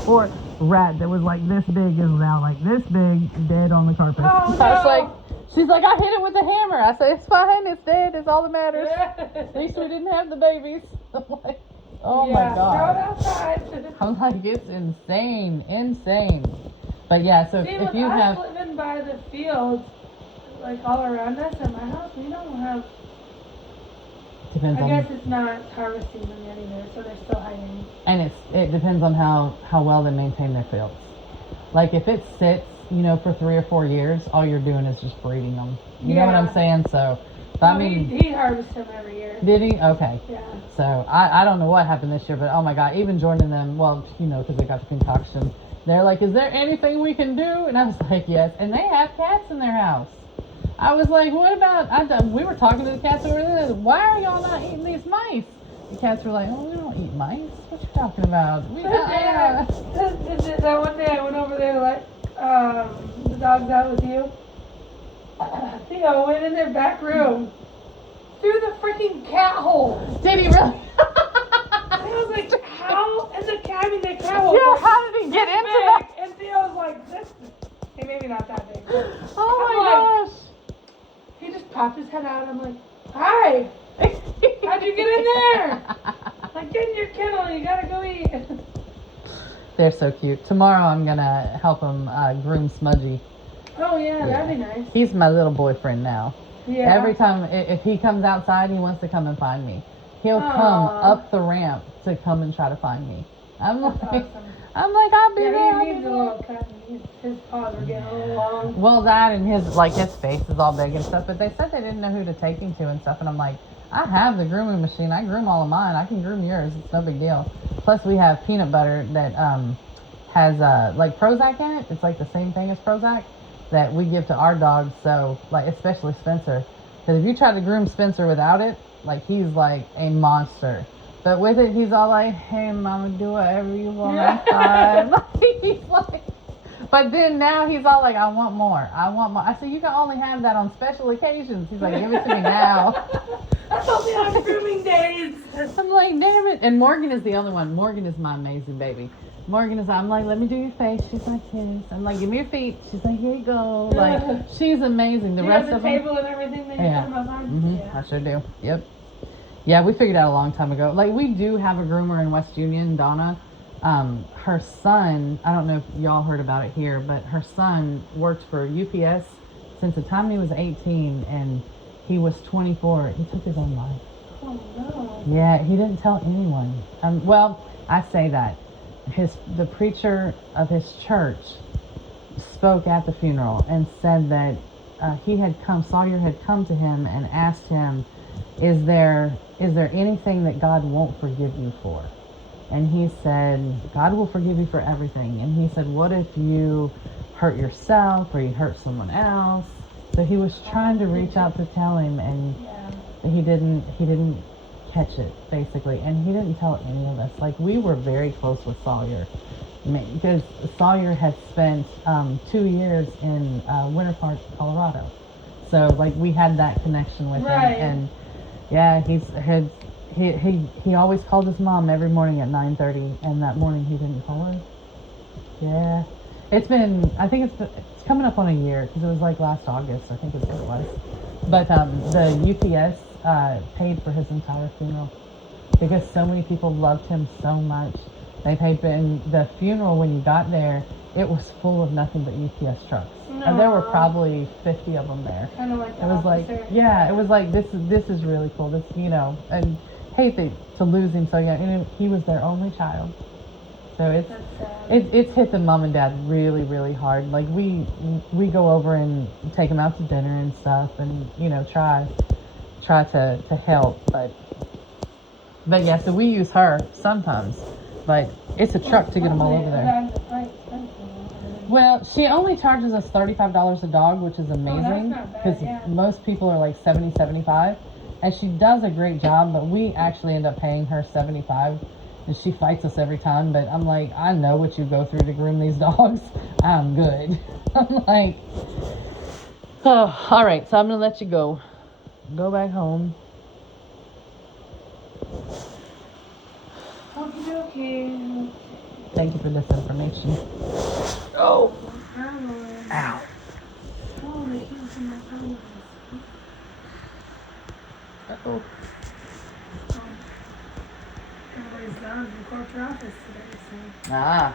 Or rat that was like this big is now like this big, dead on the carpet. Oh, I was no. like, she's like, I hit it with a hammer. I said, it's fine, it's dead, it's all that matters. At least we didn't have the babies. I'm like, oh my God. Throw it outside. I'm like, it's insane. But yeah, so See, if with you us have... living by the fields, like all around us at my house, we don't have... Depends I on... guess it's not harvest season yet either, so they're still hiding. And it depends on how well they maintain their fields. Like if it sits, you know, for 3 or 4 years, all you're doing is just breeding them. You know what I'm saying? So, I mean... He harvests them every year. Did he? Okay. Yeah. So, I don't know what happened this year, but oh my God, even Jordan and them, well, you know, because they got the concoction, they're like, is there anything we can do? And I was like, yes. And they have cats in their house. I was like, what about, we were talking to the cats over there, why are y'all not eating these mice? The cats were like, oh, we don't eat mice. What you talking about? That one day I went over there to let the dogs out with you. Theo went in their back room through the freaking cat hole. Did he really? And I was like, how? And the cat hole. Yeah, how did he get into that? And Theo was like, this. Hey, maybe not that big. Oh my gosh. He just popped his head out. I'm like, hi. How'd you get in there? Like, get in your kennel. You gotta go eat. They're so cute. Tomorrow I'm gonna help him groom Smudgy. Oh yeah, that'd be nice. He's my little boyfriend now. Yeah. Every time, if he comes outside, he wants to come and find me. He'll come up the ramp to come and try to find me. I'm like, awesome. I'll be there. He needs a little cut. His paws are getting a little long. Well, that and his face is all big and stuff. But they said they didn't know who to take him to and stuff. And I'm like, I have the grooming machine. I groom all of mine. I can groom yours. It's no big deal. Plus, we have peanut butter that has like Prozac in it. It's like the same thing as Prozac that we give to our dogs. So, like, especially Spencer. Because if you try to groom Spencer without it, like, he's like a monster. But with it, he's all like, hey, mama, do whatever you want. He's like, but then now he's all like, I want more. I said, you can only have that on special occasions. He's like, give it to me now. That's only on grooming days. I'm like, damn it. And Morgan is the only one. Morgan is my amazing baby. Morgan is, I'm like, let me do your face. She's like, yes. I'm like, give me your feet. She's like, here you go. Like, she's amazing. The rest of them. table and everything that you Yeah. put them on? Mm-hmm. Yeah. I sure do. Yep. Yeah, we figured out a long time ago. Like, we do have a groomer in West Union, Donna. Her son, I don't know if y'all heard about it here, but her son worked for UPS since the time he was 18 and he was 24. He took his own life. Oh, no. Yeah, he didn't tell anyone. Well, I say that. The preacher of his church spoke at the funeral and said that Sawyer had come to him and asked him, is there anything that God won't forgive you for? And he said, God will forgive you for everything. And he said, what if you hurt yourself or you hurt someone else? So he was trying to reach out to tell him, and he didn't catch it, basically. And he didn't tell any of us. Like, we were very close with Sawyer, because Sawyer had spent 2 years in Winter Park, Colorado. So, like, we had that connection with him. And yeah, he always called his mom every morning at 9:30, and that morning he didn't call her. Yeah, it's coming up on a year, because it was like last August, I think is what it was. But the UPS paid for his entire funeral because so many people loved him so much. They paid for the funeral. When you got there, it was full of nothing but UPS trucks. No. And there were probably 50 of them there. Kind of like It was like, yeah, it was like, this is really cool. This, and hate to lose him so young. And he was their only child. So it's hit the mom and dad really, really hard. Like, we go over and take them out to dinner and stuff, and try to help, but yeah. So we use her sometimes, but it's a truck to get them all over there. Well, she only charges us $35 a dog, which is amazing, because most people are like $70, $75, and she does a great job. But we actually end up paying her $75. And she fights us every time, but I'm like, I know what you go through to groom these dogs. I'm good. I'm like, oh, all right, so I'm going to let you go. Go back home. Okay. Thank you for this information. Oh. Ow. Oh, they came from my phone. Uh-oh. Everybody's gone from corporate office today, so. Ah.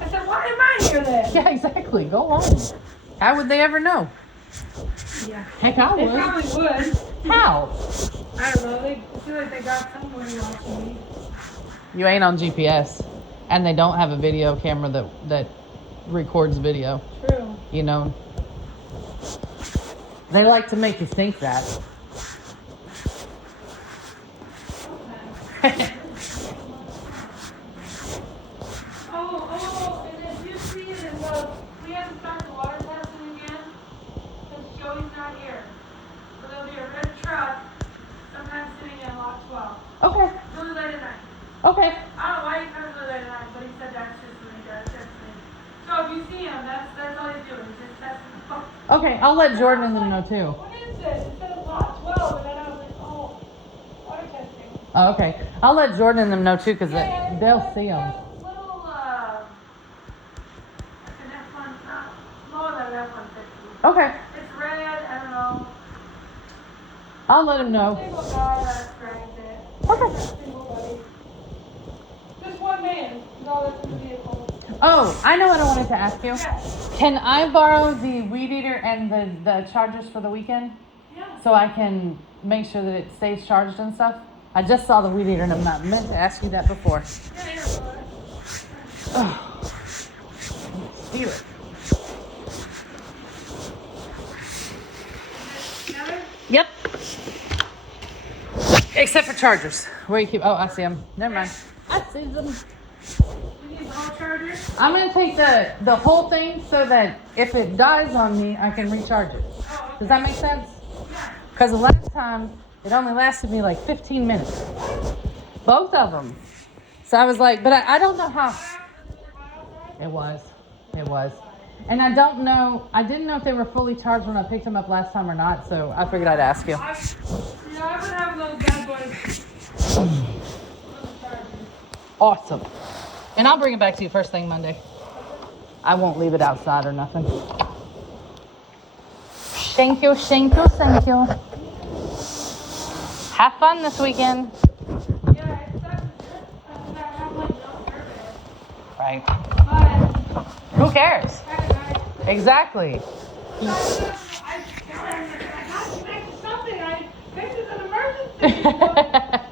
I said, why am I here then? Yeah, exactly. Go home. How would they ever know? Yeah. Heck, I They would. probably would. How? I don't know. They feel like they got somebody watching me. You ain't on GPS, and they don't have a video camera that records video. True. They like to make you think that. Oh, and if you see it in the, we haven't started the water testing again, because Joey's not here. So there'll be a red truck, sometime sitting in lot 12. Okay. Really late at night. Okay. I don't know why he comes really late at night, but he said that's just when he does testing. So if you see him, that's all he's doing, he's just testing the phone. Okay, I'll let Jordan and them know too. What is this? It says lot 12, and then I was like, oh, water testing. Oh, okay. I'll let Jordan and them know too, because Yeah, they'll see them. Little, like an F1, not smaller than an F-150. Okay. It's red, I don't know. I'll let him know. Single guy that drags it. Okay. Single buddy. Just one man is all that's in the vehicle. Oh, I know what I wanted to ask you. Yeah. Can I borrow the weed eater and the chargers for the weekend? Yeah. So I can make sure that it stays charged and stuff? I just saw the weed eater and I'm not meant to ask you that before. Yeah. Oh. Steal it. Together? Yep. chargers. Where you keep? Oh, I see them. Never mind. I see them. You need the whole charger? I'm gonna take the whole thing so that if it dies on me, I can recharge it. Oh, okay. Does that make sense? Yeah. Because the last time it only lasted me like 15 minutes. Both of them. So I was like, but I don't know how. It was. And I don't know, I didn't know if they were fully charged when I picked them up last time or not, so I figured I'd ask you. I've been having those bad boys. Awesome. And I'll bring it back to you first thing Monday. I won't leave it outside or nothing. Thank you. Have fun this weekend. Yeah, it sucks. I have like no service. Right. But Who cares? kind of nice. Exactly. I got you back to something. This is an emergency.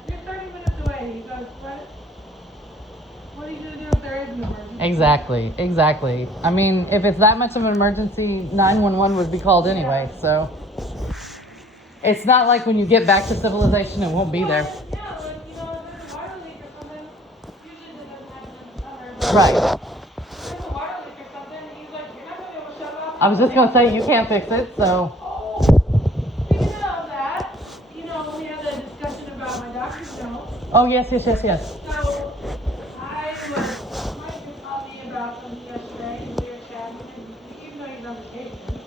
You're 30 minutes away. He goes, what are you going to do if there is an emergency? Exactly. I mean, if it's that much of an emergency, 911 would be called anyway, so. It's not like when you get back to civilization, it won't be there. Yeah, like, if there's a water leak or something, usually it doesn't happen in the summer. But Right. if there's a water leak or something, he's like, you're not going to be able to shut it off. I was just going to say, you can't fix it, so. Oh, speaking of that, we had a discussion about my doctor's note. Oh, yes. So, Mike was telling me about something yesterday, and we were chatting, and even though he's on vacation.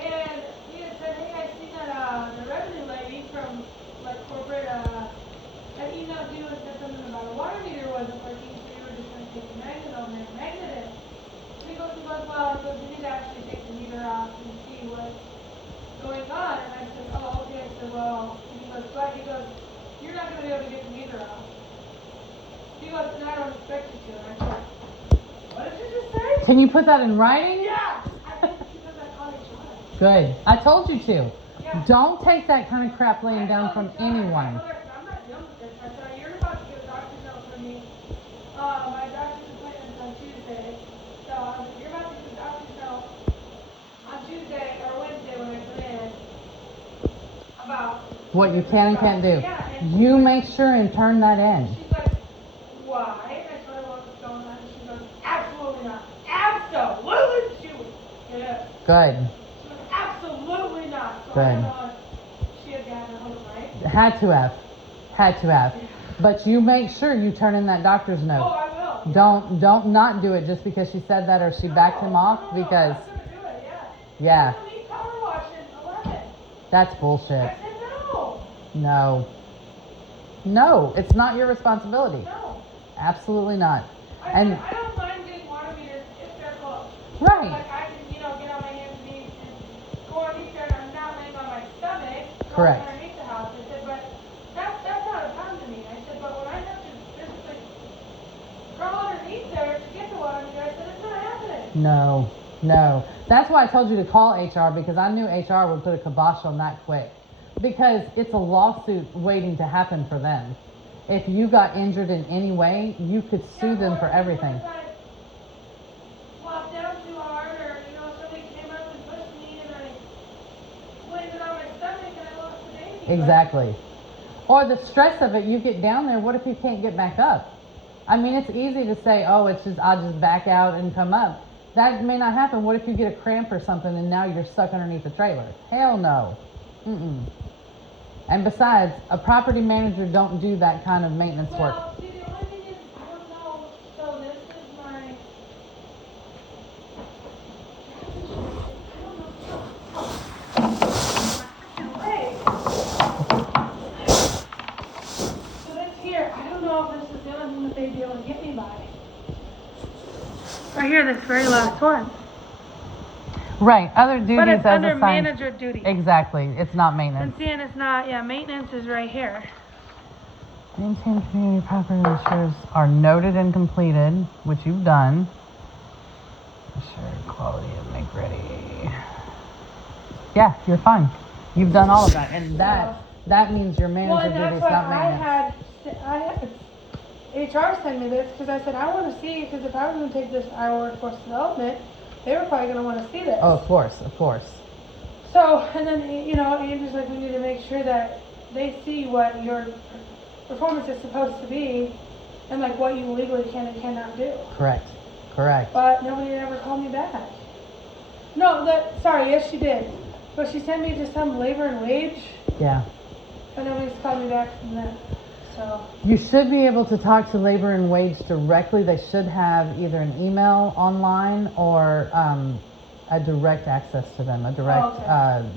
And he had said, hey, I seen that the revenue lady from, like, corporate, had emailed you and said something about a water meter wasn't working, so you were just going to take the magnet over there and magnet it. And he goes, well, you need to actually take the meter off and see what's going on. And I said, oh, okay. I said, well, and he goes, but, you're not going to be able to get the meter off. He goes, no, I don't expect you to. And I said, what did you just say? Can you put that in writing? Yeah! I think because I called it John. Good. I told you to. Yeah. Don't take that kind of crap laying down from anyone. I'm not dealing with this. I said, you're about to get a doctor's note from me. My doctor's appointment's on Tuesday. So you're about to get a doctor's note on Tuesday or Wednesday when I come in about What you can and can't do. Yeah, and You make sure and turn that in. she's like, why? And I told her what was going on. And she goes, absolutely not. Absolutely. She was, yeah. Good. She was absolutely not. So I Good. don't know if she had gotten a hold of Mike. Had to have. But you make sure you turn in that doctor's Oh, note. I will. Don't not do it just because she said that or she backed him off because, I'm gonna do it, yeah, I don't need power wash in 11. that's I bullshit. said no. No, it's not your responsibility. No. Absolutely not. I And don't mind getting water meters if they're close. right, Like I can, get on my hands and knees and go underneath there and I'm not laying on my stomach. Correct. Going underneath the house. I said, but that's not a problem to me. I said, but when I have to physically crawl underneath there to get the water meter, I said, it's not happening. no. That's why I told you to call HR because I knew HR would put a kibosh on that quick. Because it's a lawsuit waiting to happen for them. If you got injured in any way, you could sue them for everything. If I flopped down too hard or, somebody came up and pushed me and I landed on my stomach and I lost the baby. Exactly. Or the stress of it, you get down there, what if you can't get back up? I mean, it's easy to say, oh, I'll just back out and come up. That may not happen. What if you get a cramp or something and now you're stuck underneath the trailer? Hell no. And besides, a property manager don't do that kind of maintenance work. Well, see, the only thing is, I don't know. So this is my. Leg. So this here, I don't know if this is the only thing that they'd be able to get me by. Right here, this very last one. Right, other duties But it's as under assigned. manager duty. Exactly, it's not And maintenance. seeing it's not, maintenance is right here. Maintain community property ensures are noted and completed, which you've done. Ensure quality and make ready. Yeah, you're fine. You've done all of that, and that means your manager Well, and duties, that's why not maintenance. I had HR send me this because I said I want to see, because if I was going to take this Iowa Workforce Development, they were probably going to want to see this. Oh, of course. So, and then Andrew's like, we need to make sure that they see what your performance is supposed to be, and like what you legally can and cannot do. Correct. But nobody ever called me back. No, sorry, yes she did. But she sent me to some labor and wage, Yeah. and nobody's called me back from that. So. You should be able to talk to Labor and Wage directly. They should have either an email online or a direct access to them, a direct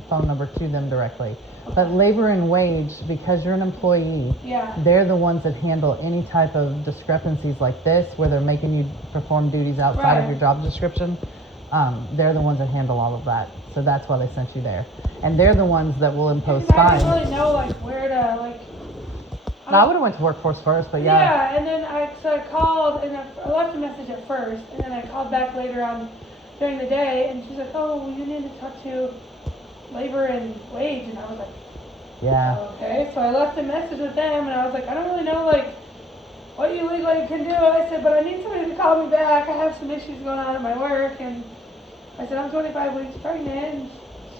phone number to them directly. Okay. But Labor and Wage, because you're an employee, Yeah. they're the ones that handle any type of discrepancies like this, where they're making you perform duties outside of your job description. They're the ones that handle all of that. So that's why they sent you there. And they're the ones that will impose fines. I didn't really know like where to like. I would have went to workforce first, but yeah. Yeah, and then I called and I left a message at first, and then I called back later on during the day, and she's like, "Oh, well, you need to talk to Labor and Wage," and I was like, Yeah. "Okay." So I left a message with them, and I was like, "I don't really know like what you legally can do." I said, "But I need somebody to call me back. I have some issues going on at my work," and I said, "I'm 25 weeks pregnant," and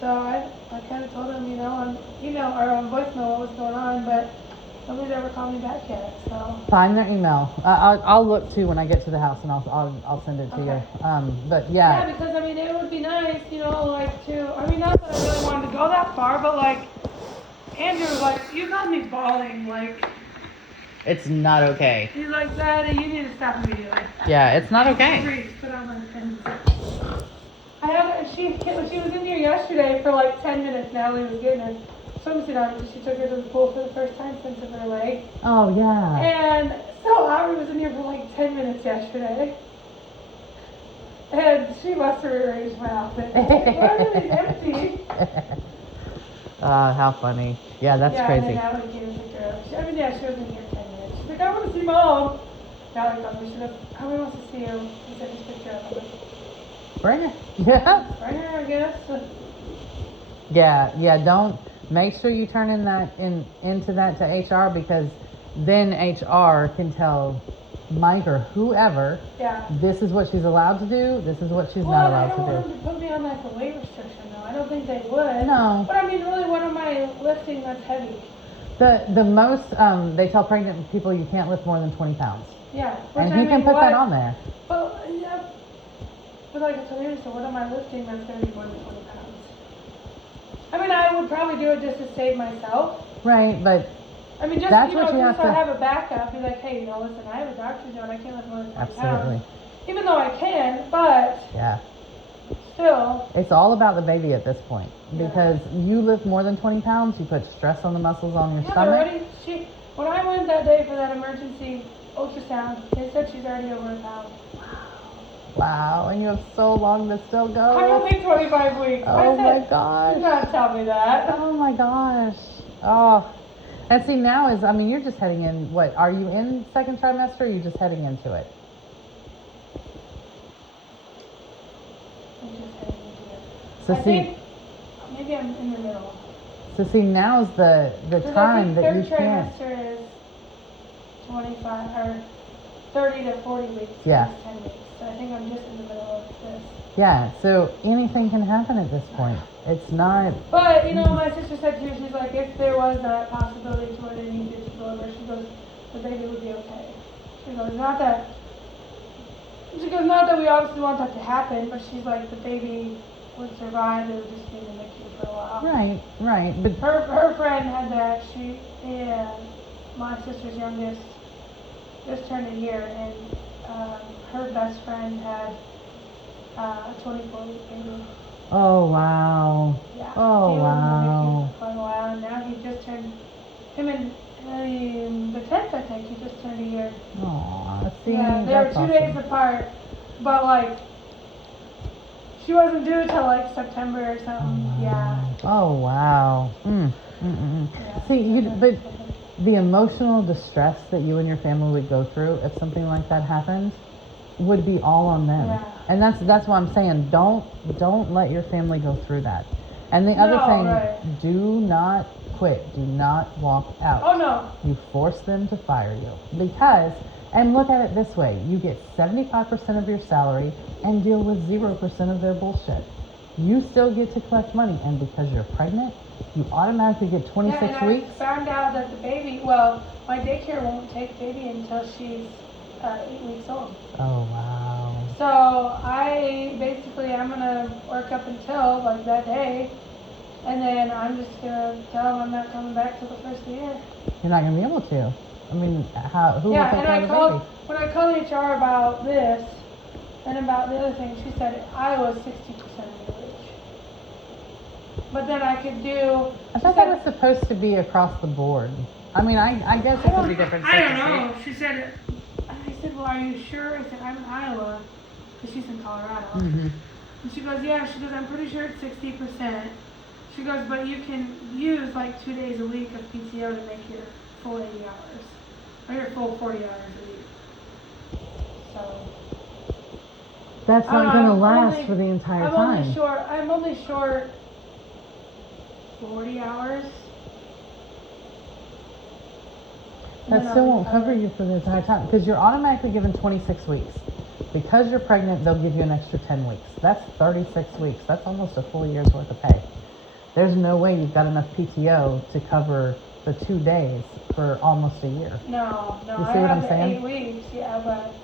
so I kind of told them, you know, on email or on voicemail what was going on, but nobody's ever called me back yet, so. Find their email. I'll look too when I get to the house, and I'll send it to you. But yeah. Yeah, because I mean, it would be nice, you know, like to. I mean, not that I really wanted to go that far, but like, Andrew, like, you got me bawling, like. It's not okay. He's like, "Daddy, you need to stop immediately." Yeah, it's not okay. Please, put on my pins. I haven't. She was in here yesterday for like 10 minutes. Natalie was getting her swimsuit on because she took her to the pool for the first time since her leg. Oh yeah. And so Aubrey was in here for like 10 minutes yesterday. And she must have rearranged my outfit. Why are these empty? How funny. Yeah, that's crazy. And then Natalie came and picked her up. She was in here 10 minutes. She's like, "I want to see Mom." Natalie told me, she goes, "How many wants to see you?" She said, "Just pick her up." I'm like, Bring it. Yeah. "Bring her, I guess." Yeah. Don't make sure you turn into that to HR, because then HR can tell Mike or whoever, this is what she's allowed to do, this is what she's not allowed to do. I don't want them to put me on like a weight restriction though. I don't think they would. No. But I mean, really, what am I lifting that's heavy? The most, they tell pregnant people you can't lift more than 20 pounds. Yeah. And he can put that on there. But, yeah. But like I told you, so what am I lifting that's going to be more than 20 pounds? I mean, I would probably do it just to save myself. Right, but I mean, just, that's you know, what you just have so I to have a backup. Be like, "Hey, you know, listen, I have a doctor's note. I can't lift more than 20 absolutely. pounds. Even though I can, but Yeah. still. It's all about the baby at this point, because you lift more than 20 pounds, you put stress on the muscles on your stomach. When I went that day for that emergency ultrasound, they said she's already over a pound. Wow, and you have so long to still go. I'm only 25 weeks. Oh my gosh. Do not tell me that. Oh my gosh. Oh. And see, now you're just heading in, what, are you in second trimester, or are you just heading into it? I'm just heading into it. So I think maybe I'm in the middle. So see, now's the time that you third can't. trimester is 25 or 30 to 40 weeks. Yeah. 10 weeks. So I think I'm just in the middle of this. Yeah, so anything can happen at this point. It's not. But, you know, my sister said too, she's like, if there was that possibility to where they needed to deliver, she goes, the baby would be okay. She goes, not that we obviously want that to happen, but she's like, the baby would survive, it would just be in the NICU for a while. Right, but her friend had that, my sister's youngest just turned a year, and her best friend had a 24-week baby. oh wow. Yeah. Oh he wow. was in the NICU for quite a while, and now he just turned, him and the 10th, I think, he just turned a year. Aw, see, Yeah, they were 2 days apart, but like, she wasn't due till like September or something. Yeah. Oh wow. Yeah. See, but the emotional distress that you and your family would go through if something like that happened would be all on them. Yeah. And that's why I'm saying don't let your family go through that. And the other thing, do not quit. Do not walk out. Oh no. You force them to fire you. Because, and look at it this way, you get 75% of your salary and deal with 0% of their bullshit. You still get to collect money, and because you're pregnant, You automatically get 26 and weeks? I found out that the baby, well, my daycare won't take baby until she's 8 weeks old. Oh, wow. So I'm gonna work up until like that day, and then I'm just gonna tell them I'm not coming back till the first of the year. You're not going to be able to. I mean, who will Yeah, take and care I of the called, baby? when I called HR about this, and about the other thing, she said Iowa's 60% wage. But then I could do. I thought that was supposed to be across the board. I mean, I guess it could be different. I don't know. She said, I said, well, are you sure? I said, I'm in Iowa, because she's in Colorado. Mm-hmm. And she goes, yeah. She goes, I'm pretty sure it's 60%. She goes, but you can use like 2 days a week of PTO to make your full 80 hours, or your full 40 hours a week. So. That's not going to last for the entire time. I'm only short 40 hours. That still won't cover you for the entire time because you're automatically given 26 weeks. Because you're pregnant, they'll give you an extra 10 weeks. That's 36 weeks. That's almost a full year's worth of pay. There's no way you've got enough PTO to cover the 2 days for almost a year. No. You see what I'm saying? 8 weeks, yeah, but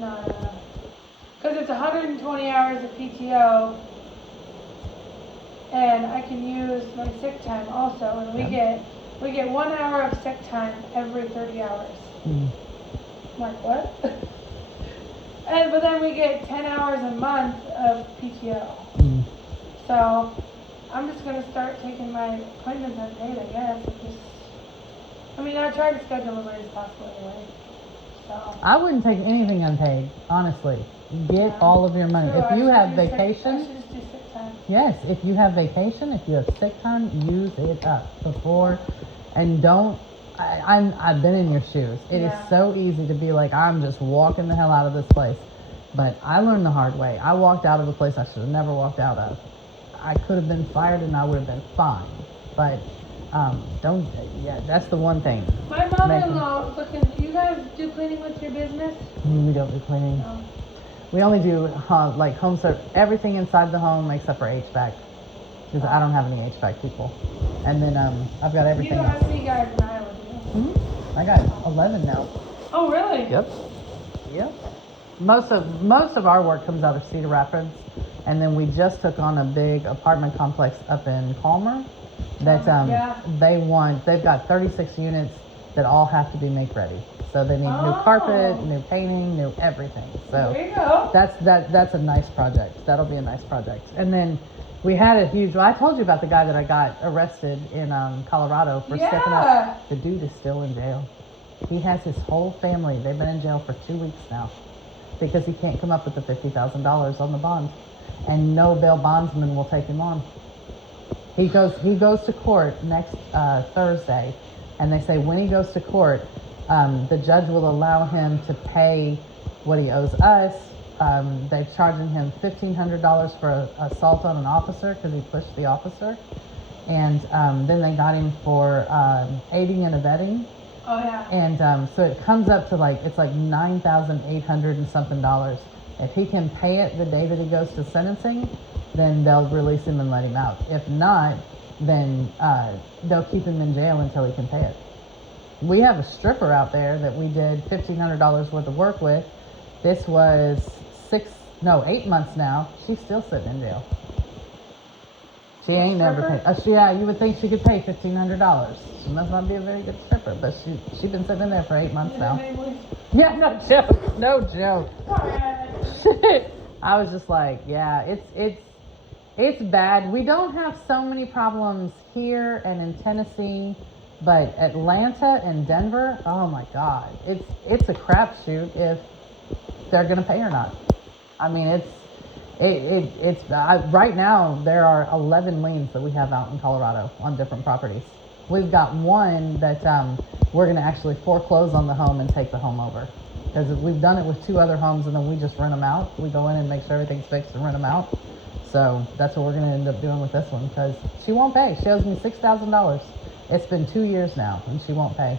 no. Because it's 120 hours of PTO, and I can use my sick time also, and we get 1 hour of sick time every 30 hours. Mm. I'm like, what? But then we get 10 hours a month of PTO. Mm. So I'm just gonna start taking my appointments unpaid, I guess. I try to schedule them as possible anyway. So I wouldn't take anything unpaid, honestly. Get all of your money. True, If you have I vacation, should just do sick time. yes, if you have vacation, if you have sick time, use it up before, and don't. I've been in your shoes. It is so easy to be like, I'm just walking the hell out of this place. But I learned the hard way. I walked out of a place I should have never walked out of. I could have been fired and I would have been fine. But that's the one thing. My mother-in-law, you guys do cleaning with your business? We don't do cleaning. No. We only do like home service, everything inside the home except for HVAC. Because I don't have any HVAC people. And then I've got everything You don't else. have any guys in Iowa, do you? Mm-hmm. I got 11 now. Oh, really? Yep. Most of our work comes out of Cedar Rapids, and then we just took on a big apartment complex up in Palmer. That they've got 36 units that all have to be make ready. So they need new carpet, new painting, new everything. So there you go. That's a nice project. That'll be a nice project. And then we had a huge. Well, I told you about the guy that I got arrested in Colorado for stepping up. The dude is still in jail. He has his whole family. They've been in jail for 2 weeks now because he can't come up with the $50,000 on the bond, and no bail bondsman will take him on. He goes to court next Thursday, and they say when he goes to court, the judge will allow him to pay what he owes us. They're charging him $1,500 for assault on an officer because he pushed the officer, and then they got him for aiding and abetting. Oh yeah. And so it comes up to it's like $9,800 and something dollars. If he can pay it the day that he goes to sentencing, then they'll release him and let him out. If not, then they'll keep him in jail until he can pay it. We have a stripper out there that we did $1,500 worth of work with. This was 8 months now. She's still sitting in jail. She ain't never paid. You would think she could pay $1,500. She must not be a very good stripper, but she's been sitting in there for 8 months now. Yeah, no joke. No joke. I was just like, yeah, it's bad. We don't have so many problems here and in Tennessee, but Atlanta and Denver, oh my God, it's a crapshoot if they're gonna pay or not. I mean, it's right now there are 11 liens that we have out in Colorado on different properties. We've got one that we're gonna actually foreclose on the home and take the home over. Because we've done it with 2 other homes and then we just rent them out. We go in and make sure everything's fixed and rent them out. So that's what we're going to end up doing with this one because she won't pay. She owes me $6,000. It's been 2 years now and she won't pay.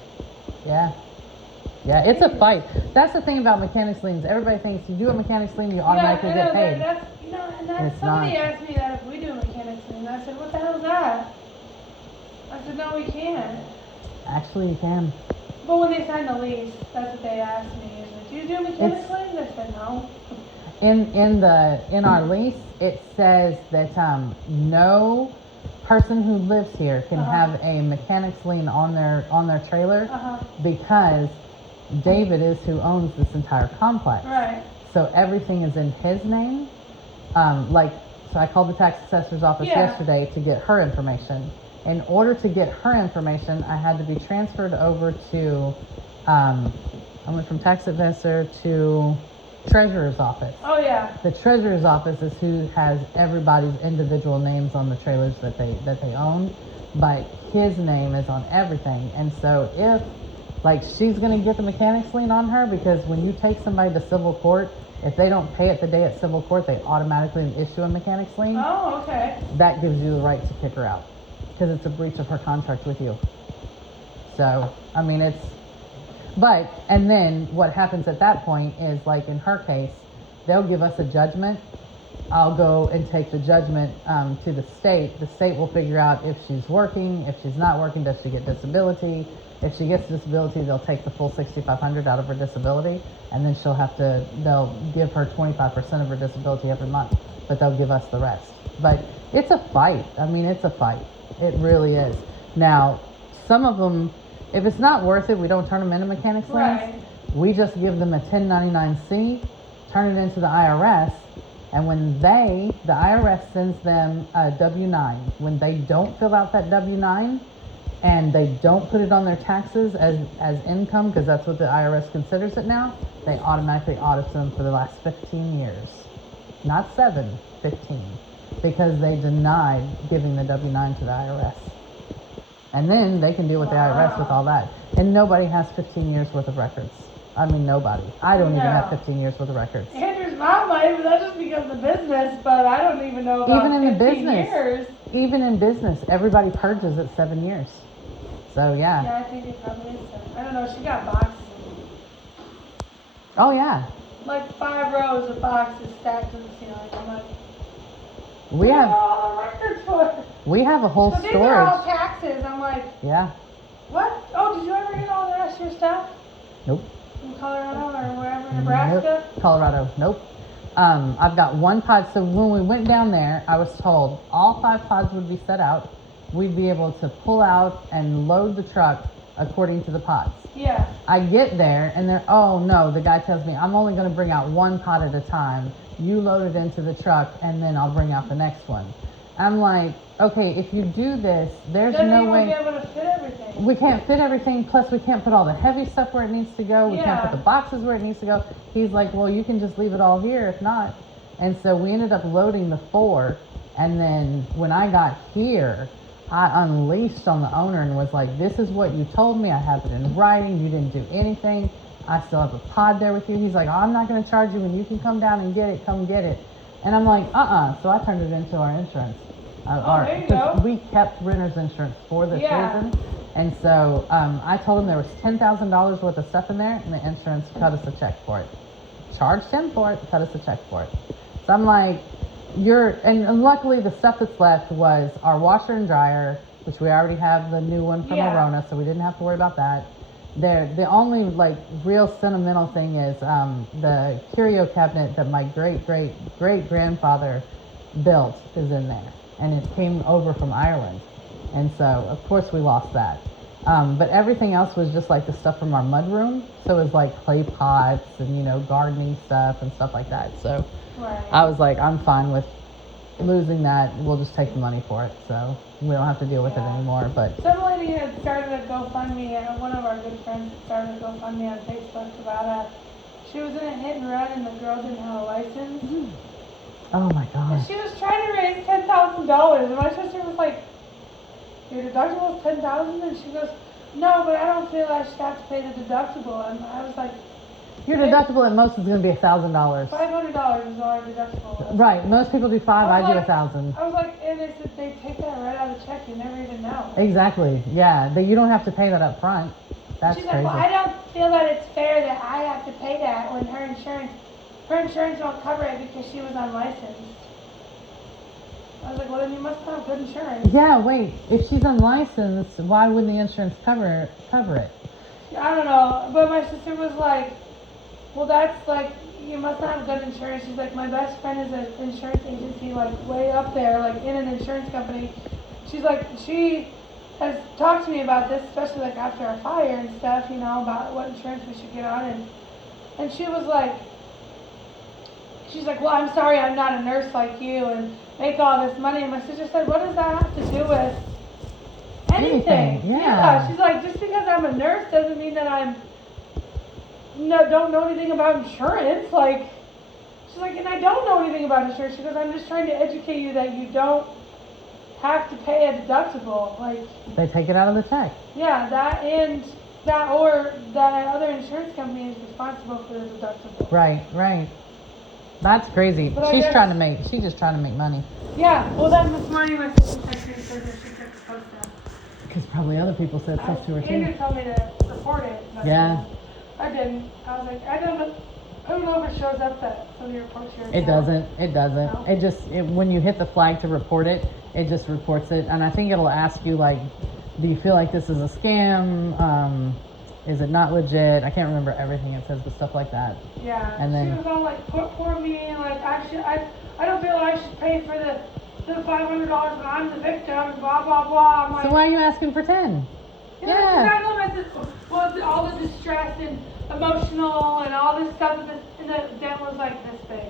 Yeah, it's a fight. That's the thing about mechanics liens. Everybody thinks you do a mechanics lien, you automatically get paid. Somebody asked me that if we do a mechanics lien. I said, what the hell is that? I said, no, we can't. Actually, you can. But when they signed the lease, that's what they asked me. Is like, do you do mechanic claims? I said, no. In our lease, it says that no person who lives here can have a mechanic's lien on their trailer because David is who owns this entire complex. Right. So everything is in his name. So I called the tax assessor's office yesterday to get her information. In order to get her information, I had to be transferred over to, I went from tax assessor to treasurer's office. Oh, yeah. The treasurer's office is who has everybody's individual names on the trailers that they own, but his name is on everything. And so if, like, she's going to get the mechanic's lien on her, because when you take somebody to civil court, if they don't pay it the day at civil court, they automatically issue a mechanic's lien. Oh, okay. That gives you the right to kick her out because it's a breach of her contract with you. So, I mean, and then what happens at that point is, like in her case, they'll give us a judgment. I'll go and take the judgment to the state. The state will figure out if she's working, if she's not working, does she get disability? If she gets disability, they'll take the full $6,500 out of her disability, and then they'll give her 25% of her disability every month, but they'll give us the rest. But it's a fight. I mean, it's a fight. It really is. Now, some of them, if it's not worth it, we don't turn them into mechanics liens. Right. We just give them a 1099-C, turn it into the IRS, and when the IRS sends them a W-9, when they don't fill out that W-9 and they don't put it on their taxes as income, because that's what the IRS considers it now, they automatically audit them for the last 15 years. Not 7, 15. Because they denied giving the W-9 to the IRS. And then they can deal with the IRS with all that. And nobody has 15 years worth of records. I mean, nobody. I don't even have 15 years worth of records. Andrew's mom might, but that just becomes the business, but I don't even know about Even in the 15 business. years. Even in business, everybody purges at 7 years. So, yeah. Yeah, I think it probably is 7. I don't know, she got boxes. Oh, yeah. Like 5 rows of boxes stacked to the ceiling. I'm like, We where have are all the records for? we have a whole So these are all storage. taxes. I'm like, Yeah. what? Oh, did you ever get all the rest of your stuff? Nope. From Colorado or wherever, Nebraska? Nope. Colorado. Nope. I've got one pod. So when we went down there, I was told all 5 pods would be set out. We'd be able to pull out and load the truck according to the pods. Yeah. I get there and oh no, the guy tells me I'm only going to bring out 1 pod at a time. You load it into the truck and then I'll bring out the next one. I'm like, okay, if you do this, there's no way. Be able to fit everything. We can't fit everything, plus we can't put all the heavy stuff where it needs to go. We can't put the boxes where it needs to go. He's like, well, you can just leave it all here if not. And so we ended up loading the 4, and then when I got here, I unleashed on the owner and was like, this is what you told me. I have it in writing. You didn't do anything. I still have a pod there with you. He's like, oh, I'm not going to charge you. When you can come down and get it, come get it. And I'm like, So I turned it into our insurance. There you go. We kept renter's insurance for this reason. And so I told him there was $10,000 worth of stuff in there, and the insurance cut us a check for it. Charged him for it, cut us a check for it. So I'm like, and luckily the stuff that's left was our washer and dryer, which we already have the new one from Arona, so we didn't have to worry about that. The only like real sentimental thing is the curio cabinet that my great grandfather built is in there, and it came over from Ireland, and so of course we lost that. But everything else was just like the stuff from our mud room, so it was like clay pots and gardening stuff and stuff like that. So I was like, I'm fine with losing that. We'll just take the money for it, so we don't have to deal with it anymore. But some lady had started a GoFundMe, and one of our good friends had started a GoFundMe on Facebook about she was in a hit and run, and the girl didn't have a license. Oh my gosh. And she was trying to raise $10,000, and my sister was like, your deductible is $10,000? And she goes, no, but I don't feel I should have to pay the deductible. And I was like, your deductible at most is going to be $1,000. $500 is our deductible was. Right. Most people do 5. I do 1,000. I was like, and they said they take that right out of the check. You never even know. Exactly. Yeah. You don't have to pay that up front. That's She's crazy. like, well, I don't feel that it's fair that I have to pay that when her insurance won't cover it because she was unlicensed. I was like, well, then you must have good insurance. Yeah, wait. If she's unlicensed, why wouldn't the insurance cover it? I don't know, but my sister was like, well, that's like, you must not have good insurance. She's like, my best friend is an insurance agency, like way up there, like in an insurance company. She's like, she has talked to me about this, especially like after a fire and stuff, you know, about what insurance we should get on. And she was like, she's like, well, I'm sorry I'm not a nurse like you and make all this money. And my sister said, what does that have to do with anything? Yeah. She's like, just because I'm a nurse doesn't mean that don't know anything about insurance. Like, she's like, and I don't know anything about insurance. She goes, I'm just trying to educate you that you don't have to pay a deductible. Like, They take it out of the check. yeah, or that other insurance company is responsible for the deductible. Right. That's crazy. But I She's guess- just trying to make money. Yeah, well then this morning my sister texted me and said that she took the post down. Because probably other people said stuff to her Andrew too. told me to report it. But Yeah. I didn't. I was like, I don't know if it shows up that somebody reports your It account. doesn't. No? When you hit the flag to report it, it just reports it. And I think it'll ask you like, do you feel like this is a scam? Is it not legit? I can't remember everything it says, but stuff like that. Yeah. And then- she was all like, poor me, like I don't feel I should pay for the $500 when I'm the victim, blah blah blah. I'm like, So why are you asking for 10? Yeah. Exactly. I said, well, it's all the distress and emotional and all this stuff, and the dent was like this big,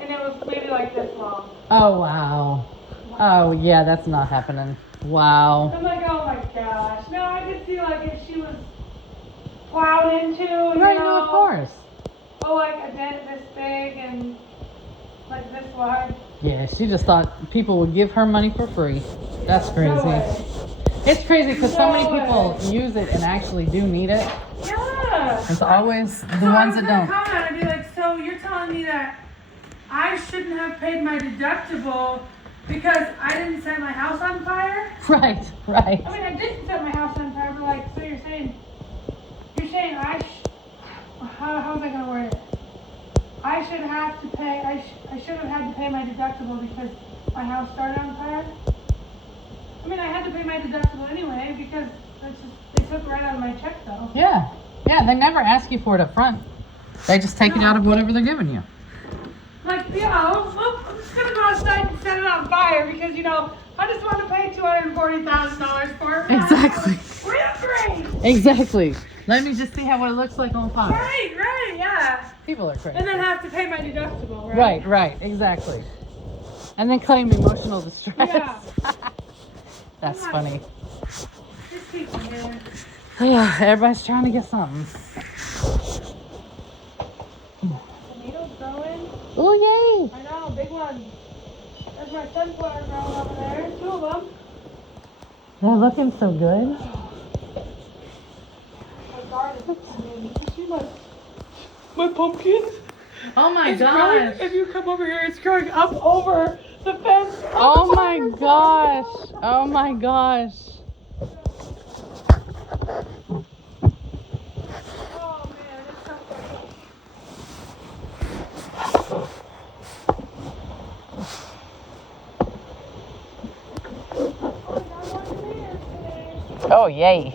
and it was maybe like this long. Oh, wow. Oh, yeah, that's not happening. Wow. I'm like, oh my gosh. No, I could see like if she was plowed into, you Right, know, no, of course. oh, like a dent this big and like this wide. Yeah, she just thought people would give her money for free. That's crazy. No way. It's crazy because so many No people use it and actually do need it. Yeah. It's always the So ones I that was don't. gonna comment and be like, so you're telling me that I shouldn't have paid my deductible because I didn't set my house on fire? Right. I mean, I didn't set my house on fire, but like, so you're saying how was I gonna word it? I should have to pay. I should have had to pay my deductible because my house started on fire. I mean, I had to pay my deductible anyway because they took it right out of my check though. Yeah. Yeah, they never ask you for it up front. They just take it out of whatever they're giving you. Like, yeah, I'm just gonna go outside and set it on fire because, you know, I just want to pay $240,000 for it. Exactly. Real great. Exactly. Let me just see what it looks like on fire. Right, yeah. People are crazy. And then have to pay my deductible, right? Right, exactly. And then claim emotional distress. Yeah. That's funny. Just people, man. Yeah, everybody's trying to get something. Tomatoes growing. Oh, yay! I know, big one. There's my sunflower growing over there. 2 of them. They're looking so good. My garden. I mean, you see my pumpkins? Oh my It's growing. If you come over here, it's growing up over the fence. Oh my gosh. Oh my gosh. Oh man, it's so funny. Oh, yay.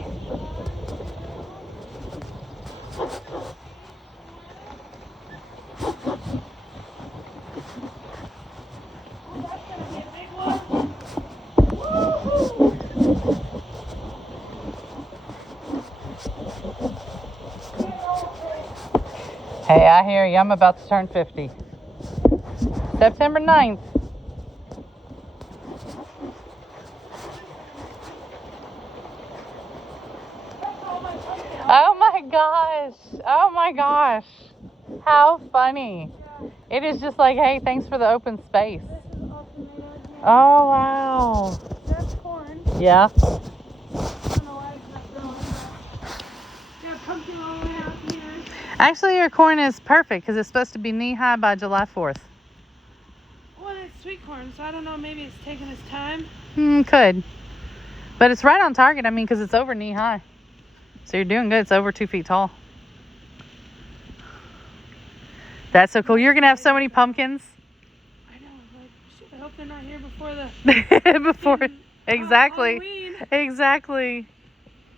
Hey, I hear you. I'm about to turn 50. September 9th. Oh my gosh. Oh my gosh. How funny. It is just like, hey, thanks for the open space. Oh, wow. That's corn. Yeah. I don't know why it's not growing. Yeah, pumpkin all the way out here. Actually, your corn is perfect because it's supposed to be knee-high by July 4th. Well, it's sweet corn, so I don't know. Maybe it's taking its time. Could. But it's right on target, I mean, because it's over knee-high. So you're doing good. It's over 2 feet tall. That's so cool. You're going to have so many pumpkins. I know. Like, shit, I hope hope they're not here before the Before, exactly, Halloween. exactly.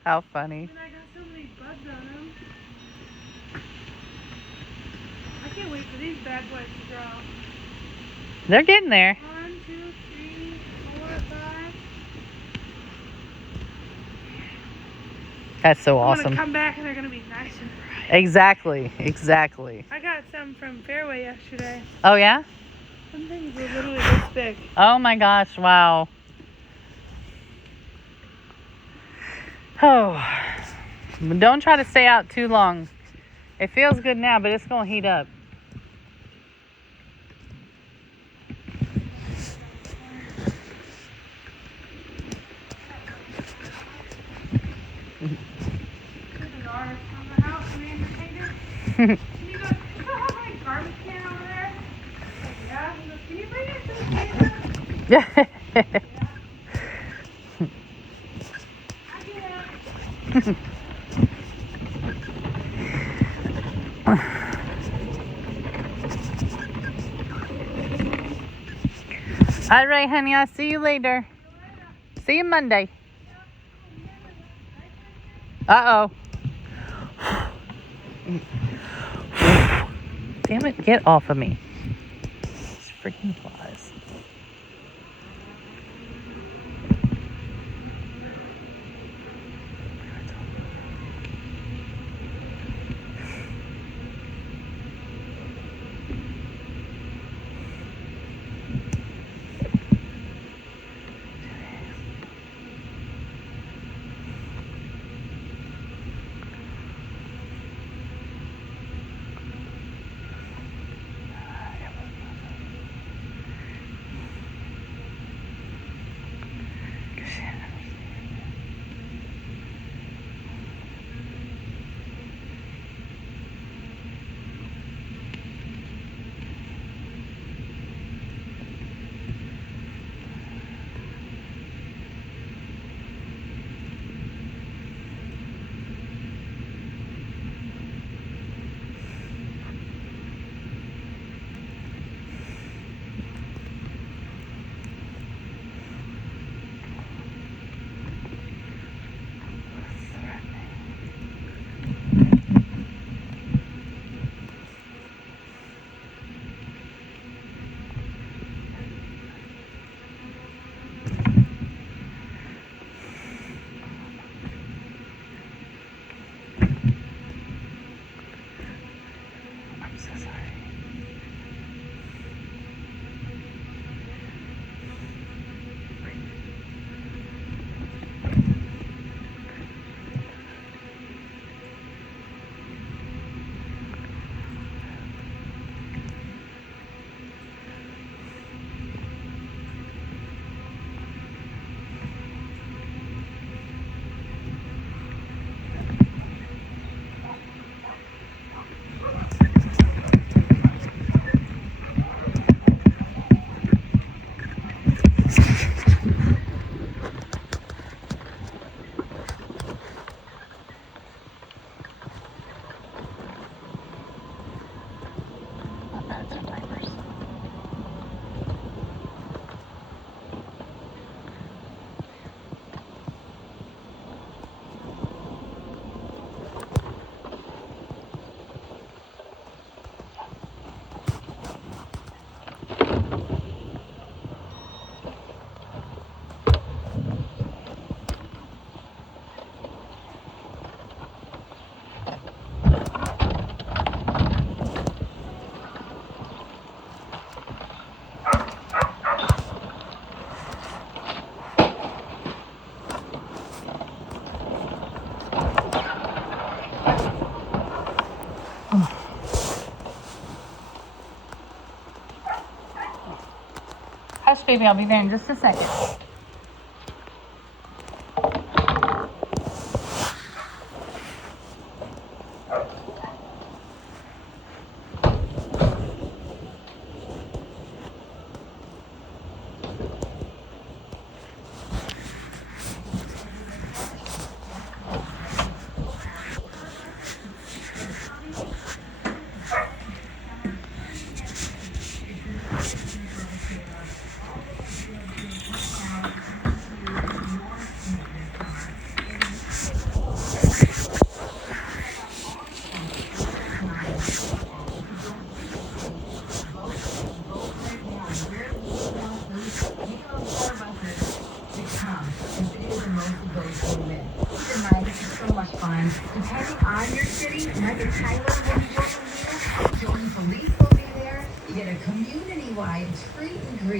How funny. And I got so many bugs on them. I can't wait for these bad boys to drop. They're getting there. 1, 2, 3, 4, 5. That's so I'm awesome. gonna come back and they're gonna be nice and bright. Exactly, exactly. I got some from Fairway yesterday. Oh yeah? Some things were literally this big. Oh my gosh, wow. Oh, don't try to stay out too long. It feels good now, but it's gonna heat up. There's an artist on the house, man, painted. And he goes, you don't have my garbage can over there? I'm like, yeah. He goes, can you bring it to the table? I get it. All right, honey, I'll see you later. See you Monday. Uh-oh. Damn it, get off of me. These freaking flies. I'm so sorry. Hush, baby, I'll be there in just a second. Introduce and most of those will win. Keep in mind, this is so much fun. Depending on your city, Micah Tyler will be working with you. Jordan Police will be there. You get a community-wide treat and greet.